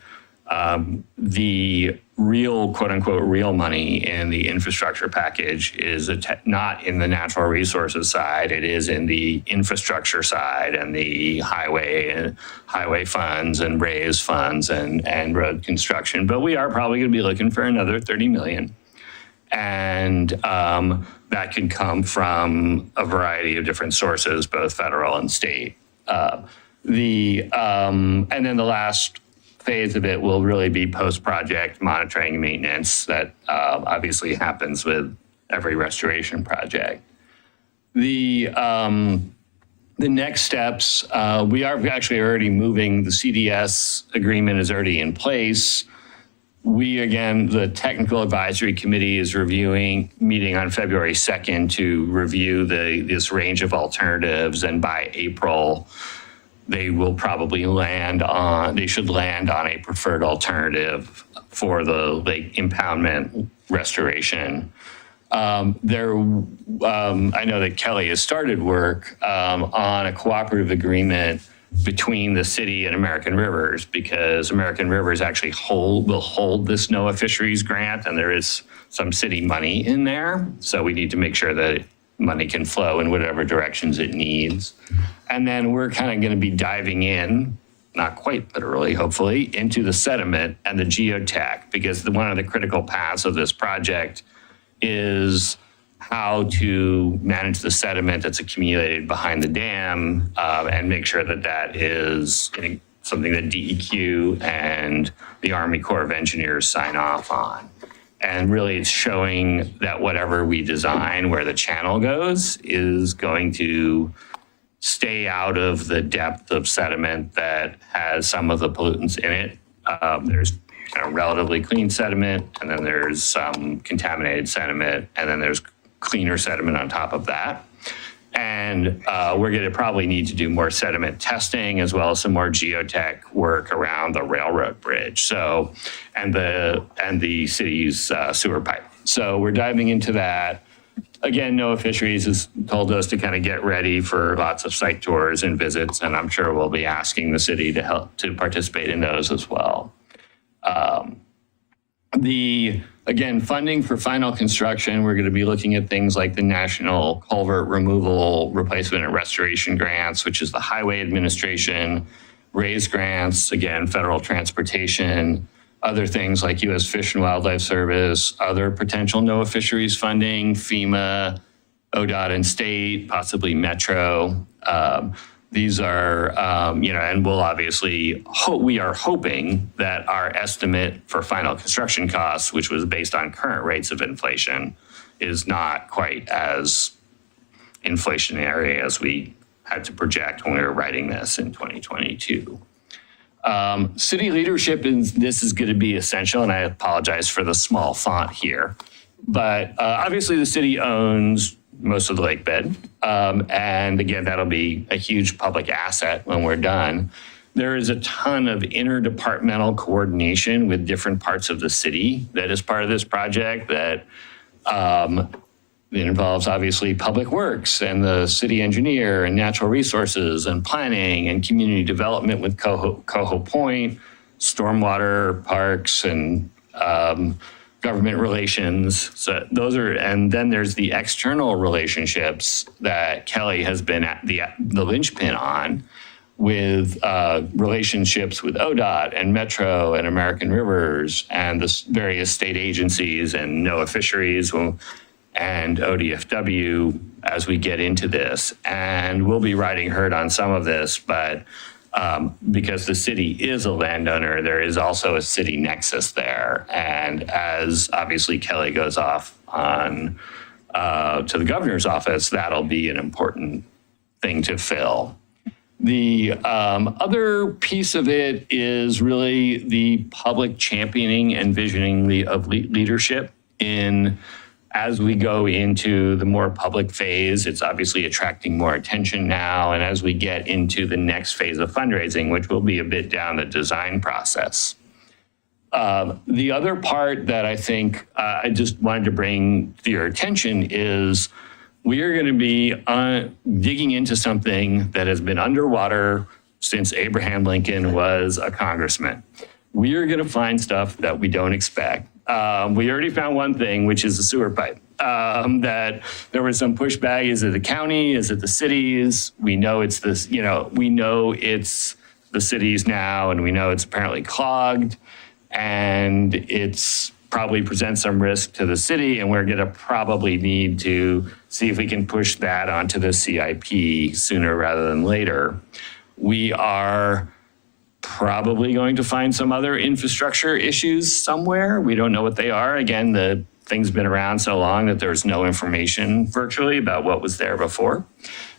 The real, quote unquote, real money in the infrastructure package is not in the natural resources side. It is in the infrastructure side and the highway funds and raise funds and road construction. But we are probably going to be looking for another 30 million. And that can come from a variety of different sources, both federal and state. And then the last phase of it will really be post-project monitoring and maintenance that obviously happens with every restoration project. The next steps, we are actually already moving. The CDS agreement is already in place. The technical advisory committee is meeting on February 2nd to review this range of alternatives, and by April, they will probably should land on a preferred alternative for the lake impoundment restoration. I know that Kelly has started work on a cooperative agreement between the city and American Rivers, because American Rivers actually will hold this NOAA fisheries grant, and there is some city money in there. So we need to make sure that money can flow in whatever directions it needs. And then we're kind of going to be diving in, not quite literally, hopefully, into the sediment and the geotech, because one of the critical paths of this project is how to manage the sediment that's accumulated behind the dam and make sure that that is something that DEQ and the Army Corps of Engineers sign off on. And really it's showing that whatever we design, where the channel goes, is going to stay out of the depth of sediment that has some of the pollutants in it. There's kind of relatively clean sediment, and then there's some contaminated sediment, and then there's cleaner sediment on top of that. And we're going to probably need to do more sediment testing, as well as some more geotech work around the railroad bridge. So, and the city's sewer pipe. So we're diving into that. Again, NOAA Fisheries has told us to kind of get ready for lots of site tours and visits, and I'm sure we'll be asking the city to help to participate in those as well. Again, funding for final construction, we're going to be looking at things like the National Culvert Removal, Replacement, and Restoration Grants, which is the Highway Administration, RAISE grants, again, federal transportation, other things like U.S. Fish and Wildlife Service, other potential NOAA fisheries funding, FEMA, ODOT and state, possibly Metro. These are, and we'll obviously we are hoping that our estimate for final construction costs, which was based on current rates of inflation, is not quite as inflationary as we had to project when we were writing this in 2022. City leadership this is going to be essential, and I apologize for the small font here. But obviously the city owns most of the lake bed. And again, that'll be a huge public asset when we're done. There is a ton of interdepartmental coordination with different parts of the city that is part of this project that it involves obviously public works and the city engineer and natural resources and planning and community development with Coho Point, stormwater, parks, and government relations. So those are, and then there's the external relationships that Kelly has been at the linchpin on, with relationships with ODOT and Metro and American Rivers and the various state agencies and NOAA Fisheries and ODFW as we get into this. And we'll be riding herd on some of this, but because the city is a landowner, there is also a city nexus there. And as obviously Kelly goes off on to the governor's office, that'll be an important thing to fill. The other piece of it is really the public championing and visioning of leadership as we go into the more public phase. It's obviously attracting more attention now. And as we get into the next phase of fundraising, which will be a bit down the design process. The other part that I think I just wanted to bring to your attention is we are going to be digging into something that has been underwater since Abraham Lincoln was a congressman. We are going to find stuff that we don't expect. We already found one thing, which is the sewer pipe. That there was some pushback. Is it the county? Is it the cities? We know it's this, we know it's the cities now, and we know it's apparently clogged, and it's probably presents some risk to the city, and we're going to probably need to see if we can push that onto the CIP sooner rather than later. We are probably going to find some other infrastructure issues somewhere. We don't know what they are. Again, the thing's been around so long that there's no information virtually about what was there before.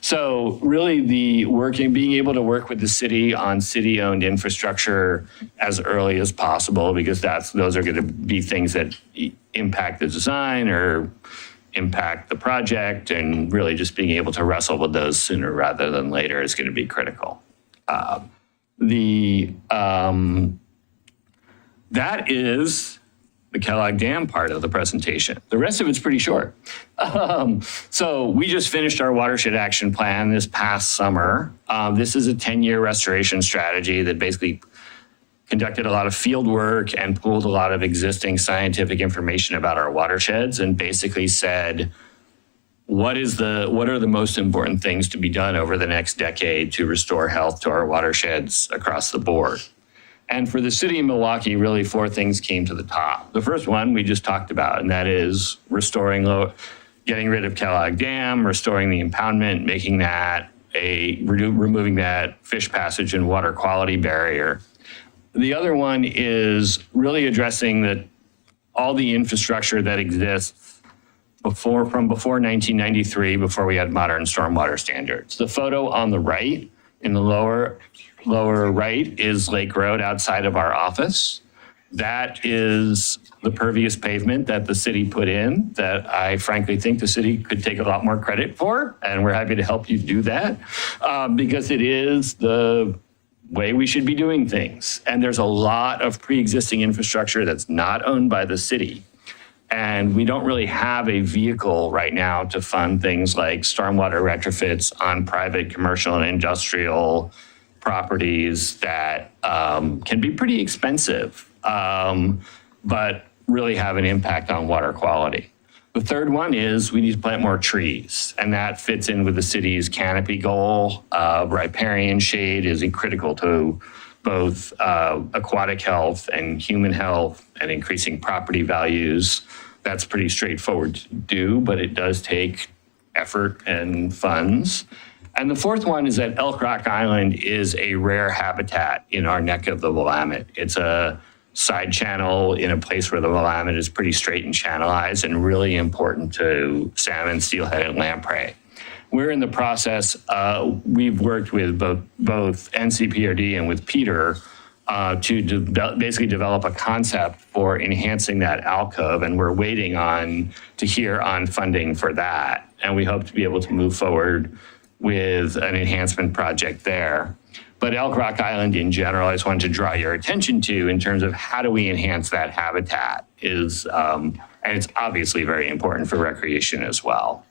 So really being able to work with the city on city-owned infrastructure as early as possible, because those are going to be things that impact the design or impact the project, and really just being able to wrestle with those sooner rather than later is going to be critical. That is the Kellogg Dam part of the presentation. The rest of it's pretty short. So we just finished our watershed action plan this past summer. This is a 10-year restoration strategy that basically conducted a lot of field work and pulled a lot of existing scientific information about our watersheds and basically said, what are the most important things to be done over the next decade to restore health to our watersheds across the board? And for the city of Milwaukie, really 4 things came to the top. The first one we just talked about, and that is getting rid of Kellogg Dam, restoring the impoundment, making that removing that fish passage and water quality barrier. The other one is really addressing all the infrastructure that exists from before 1993, before we had modern stormwater standards. The photo on the right, in the lower right, is Lake Road outside of our office. That is the pervious pavement that the city put in that I frankly think the city could take a lot more credit for, and we're happy to help you do that because it is the way we should be doing things. And there's a lot of pre-existing infrastructure that's not owned by the city. And we don't really have a vehicle right now to fund things like stormwater retrofits on private, commercial, and industrial properties that can be pretty expensive, but really have an impact on water quality. The third one is we need to plant more trees, and that fits in with the city's canopy goal. Riparian shade is critical to both aquatic health and human health and increasing property values. That's pretty straightforward to do, but it does take effort and funds. And the fourth one is that Elk Rock Island is a rare habitat in our neck of the Willamette. It's a side channel in a place where the Willamette is pretty straight and channelized and really important to salmon, steelhead, and lamprey. we're in the process, we've worked with both NCPRD and with Peter to basically develop a concept for enhancing that alcove, and we're waiting to hear on funding for that. And we hope to be able to move forward with an enhancement project there. But Elk Rock Island in general, I just wanted to draw your attention to in terms of how do we enhance that habitat and it's obviously very important for recreation as well.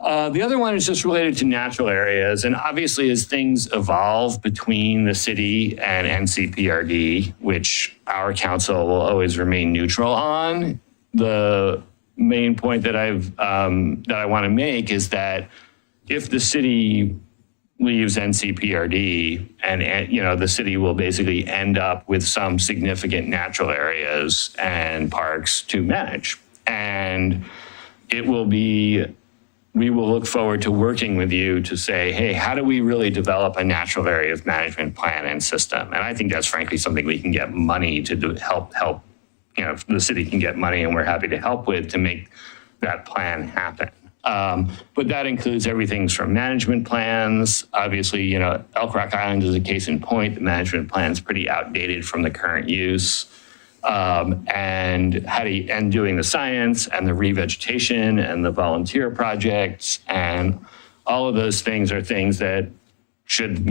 The other one is just related to natural areas. And obviously as things evolve between the city and NCPRD, which our council will always remain neutral on, the main point that I want to make is that if the city leaves NCPRD and the city will basically end up with some significant natural areas and parks to manage. And we will look forward to working with you to say, hey, how do we really develop a natural areas management plan and system? And I think that's frankly something we can get money to do, help, the city can get money and we're happy to help with to make that plan happen. But that includes everything from management plans. Obviously, Elk Rock Island is a case in point. The management plan is pretty outdated from the current use. And doing the science and the revegetation and the volunteer projects and all of those things are things that should,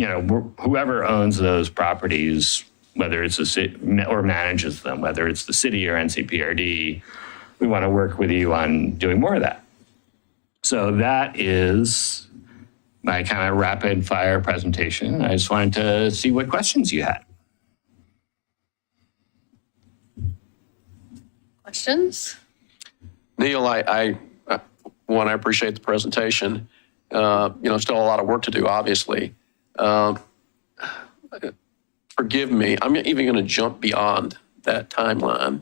whoever owns those properties, whether it's the city or manages them, whether it's the city or NCPRD, we want to work with you on doing more of that. So that is my kind of rapid fire presentation. I just wanted to see what questions you had. Questions? Neil, I appreciate the presentation. Still a lot of work to do, obviously. Forgive me, I'm even going to jump beyond that timeline.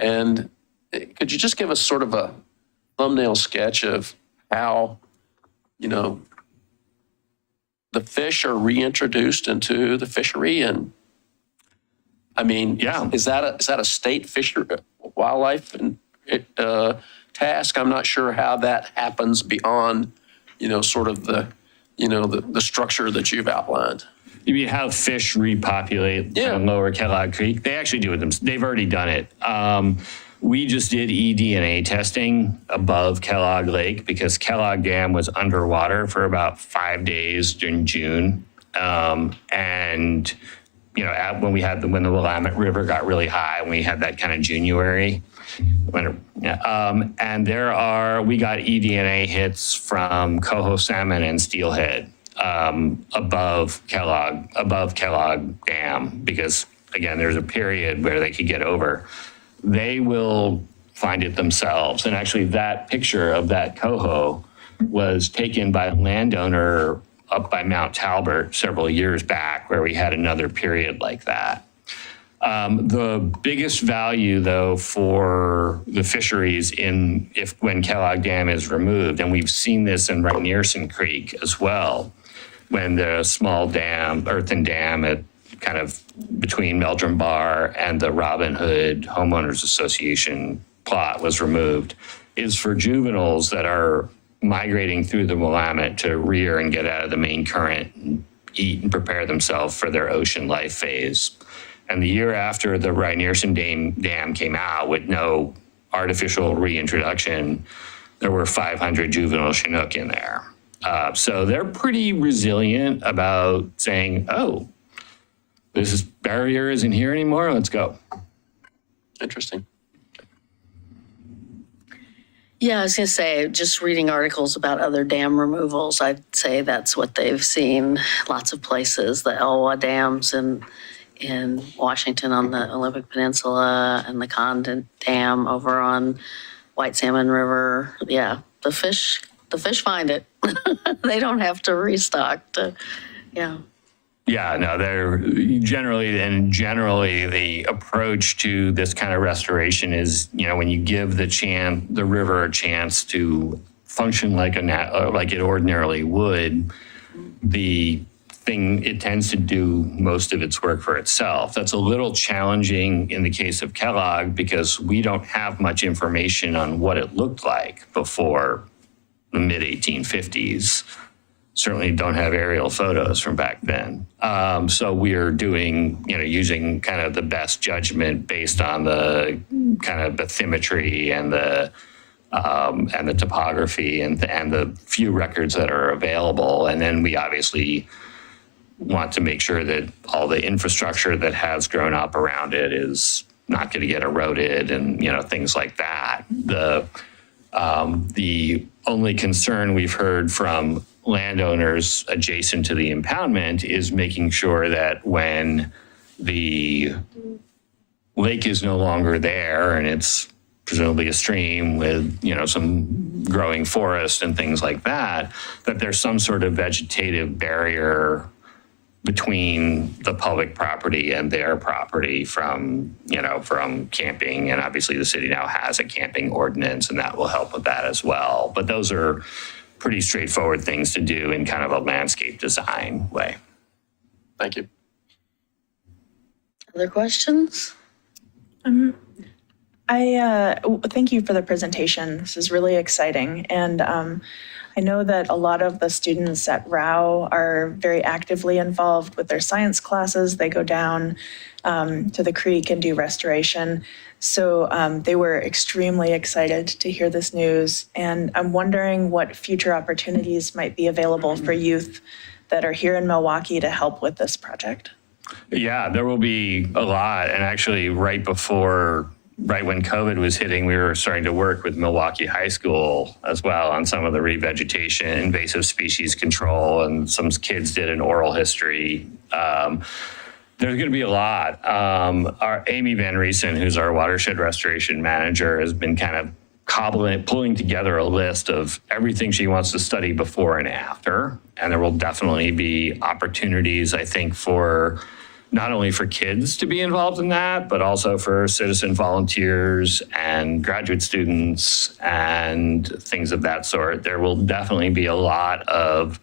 And could you just give us sort of a thumbnail sketch of how, the fish are reintroduced into the fishery? And I mean, Yeah. is that a state wildlife task? I'm not sure how that happens beyond, sort of the structure that you've outlined. You have fish repopulate Lower Kellogg Creek. They actually do it. They've already done it. We just did eDNA testing above Kellogg Lake because Kellogg Dam was underwater for about 5 days in June. When the Willamette River got really high, we had that kind of January. And we got eDNA hits from coho salmon and steelhead above Kellogg Dam, because again, there's a period where they could get over. They will find it themselves. And actually that picture of that coho was taken by a landowner up by Mount Talbot several years back, where we had another period like that. The biggest value, though, for the fisheries when Kellogg Dam is removed, and we've seen this in Rynearson Creek as well, when the small dam, earthen dam at kind of between Meldrum Bar and the Robin Hood Homeowners Association plot was removed, is for juveniles that are migrating through the Willamette to rear and get out of the main current and eat and prepare themselves for their ocean life phase. And the year after the Rynearson Dam came out with no artificial reintroduction, there were 500 juvenile Chinook in there. So they're pretty resilient about saying, oh, this barrier isn't here anymore, let's go. Interesting. Yeah, I was going to say, just reading articles about other dam removals, I'd say that's what they've seen. Lots of places, the Elwha dams in Washington on the Olympic Peninsula, and the Condon Dam over on White Salmon River. Yeah, the fish find it. They don't have to restock. Yeah, no, they're generally the approach to this kind of restoration is, when you give the river a chance to function like it ordinarily would, it tends to do most of its work for itself. That's a little challenging in the case of Kellogg because we don't have much information on what it looked like before the mid 1850s. Certainly don't have aerial photos from back then. So we're doing, using kind of the best judgment based on the kind of bathymetry and the topography and the few records that are available. And then we obviously want to make sure that all the infrastructure that has grown up around it is not going to get eroded and, things like that. The only concern we've heard from landowners adjacent to the impoundment is making sure that when the lake is no longer there and it's presumably a stream with, some growing forest and things like that, that there's some sort of vegetative barrier between the public property and their property from camping. And obviously the city now has a camping ordinance and that will help with that as well. But those are pretty straightforward things to do in kind of a landscape design way. Thank you. Other questions? Thank you for the presentation. This is really exciting. And I know that a lot of the students at RAU are very actively involved with their science classes. They go down to the creek and do restoration. So they were extremely excited to hear this news. And I'm wondering what future opportunities might be available for youth that are here in Milwaukie to help with this project. Yeah, there will be a lot. And actually right when COVID was hitting, we were starting to work with Milwaukie High School as well on some of the revegetation, invasive species control, and some kids did an oral history. There's going to be a lot. Our Amy Van Riesen, who's our watershed restoration manager, has been kind of pulling together a list of everything she wants to study before and after. And there will definitely be opportunities, I think, for not only for kids to be involved in that, but also for citizen volunteers and graduate students and things of that sort. There will definitely be a lot of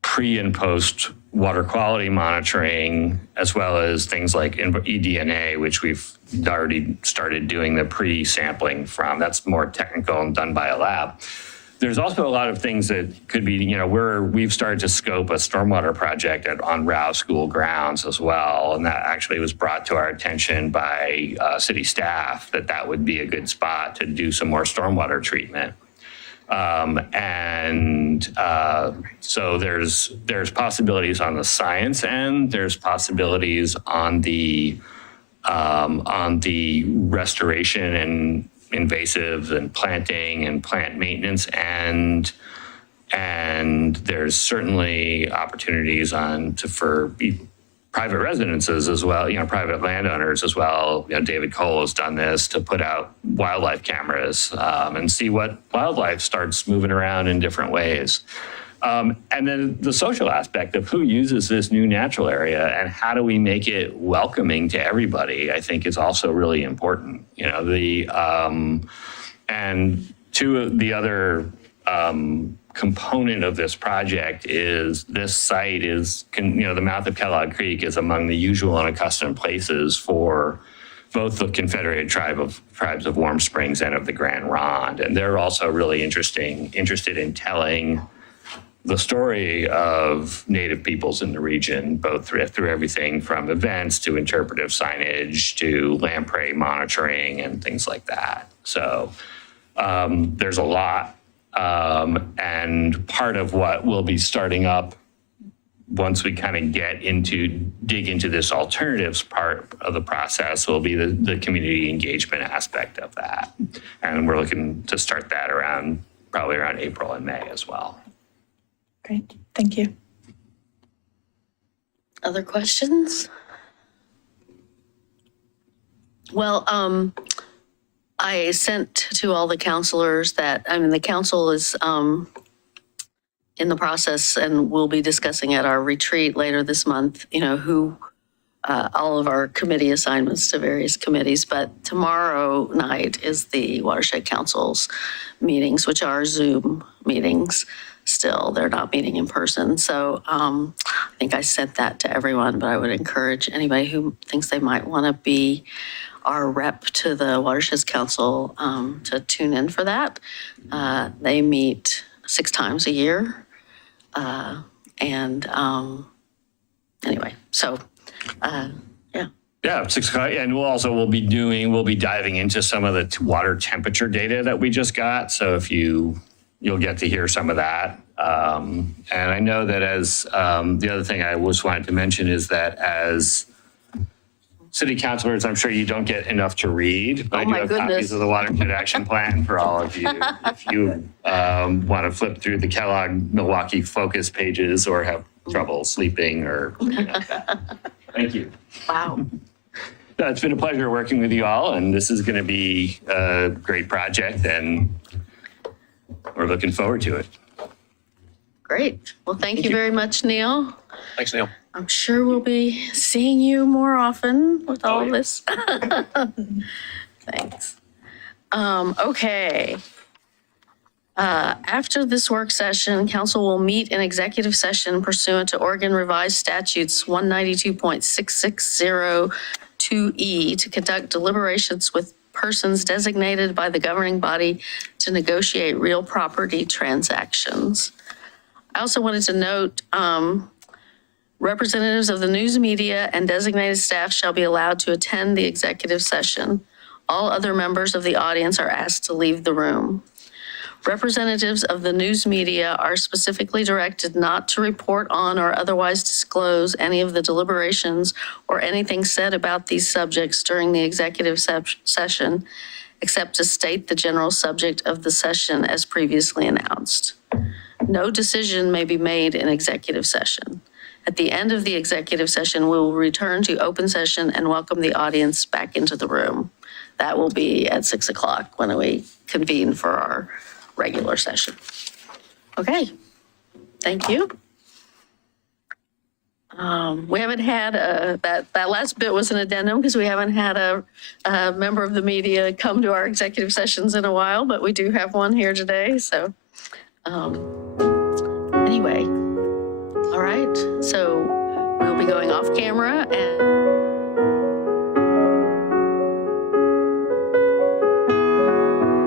pre and post water quality monitoring, as well as things like eDNA, which we've already started doing the pre-sampling from. That's more technical and done by a lab. There's also a lot of things that could be, we've started to scope a stormwater project on RAU school grounds as well. And that actually was brought to our attention by city staff that would be a good spot to do some more stormwater treatment. So there's possibilities on the science end, there's possibilities on the restoration and invasives and planting and plant maintenance, and there's certainly opportunities for private residences as well, private landowners as well. David Cole has done this to put out wildlife cameras and see what wildlife starts moving around in different ways. And then the social aspect of who uses this new natural area and how do we make it welcoming to everybody, I think is also really important. And the other component of this project is this site is, the mouth of Kellogg Creek is among the usual and accustomed places for both the Confederated Tribes of Warm Springs and of the Grand Ronde. And they're also really interested in telling the story of Native peoples in the region, both through everything from events to interpretive signage to lamprey monitoring and things like that. So there's a lot. And part of what we'll be starting up once we kind of dig into this alternatives part of the process will be the community engagement aspect of that. And we're looking to start that probably around April and May as well. Great, thank you. Other questions? Well, I sent to all the counselors the council is in the process, and we'll be discussing at our retreat later this month, who all of our committee assignments to various committees. But tomorrow night is the Watershed Council's meetings, which are Zoom meetings. Still, they're not meeting in person. So I think I sent that to everyone, but I would encourage anybody who thinks they might want to be our rep to the Watersheds Council to tune in for that. They meet 6 times a year. Anyway, so, yeah. Yeah, 6 o'clock. And we'll be diving into some of the water temperature data that we just got. So if you'll get to hear some of that. And I know that as the other thing I just wanted to mention is that as city councilors, I'm sure you don't get enough to read, but I do my have goodness. copies of the Watershed Action Plan for all of you. If you want to flip through the Kellogg Milwaukie focus pages or have trouble sleeping or anything like that. Thank you. Wow. It's been a pleasure working with you all, and this is going to be a great project, and we're looking forward to it. Great. Well, thank you very much, Neil. Thanks, Neil. I'm sure we'll be seeing you more often with all of this. Thanks. Okay. After this work session, council will meet in executive session pursuant to Oregon Revised Statutes 192.6602E to conduct deliberations with persons designated by the governing body to negotiate real property transactions. I also wanted to note, representatives of the news media and designated staff shall be allowed to attend the executive session. All other members of the audience are asked to leave the room. Representatives of the news media are specifically directed not to report on or otherwise disclose any of the deliberations or anything said about these subjects during the executive session, except to state the general subject of the session as previously announced. No decision may be made in executive session. At the end of the executive session, we will return to open session and welcome the audience back into the room. That will be at 6 o'clock when we convene for our regular session. Okay, thank you. We haven't had that last bit was an addendum because we haven't had a member of the media come to our executive sessions in a while, but we do have one here today. So anyway, all right. So we'll be going off camera and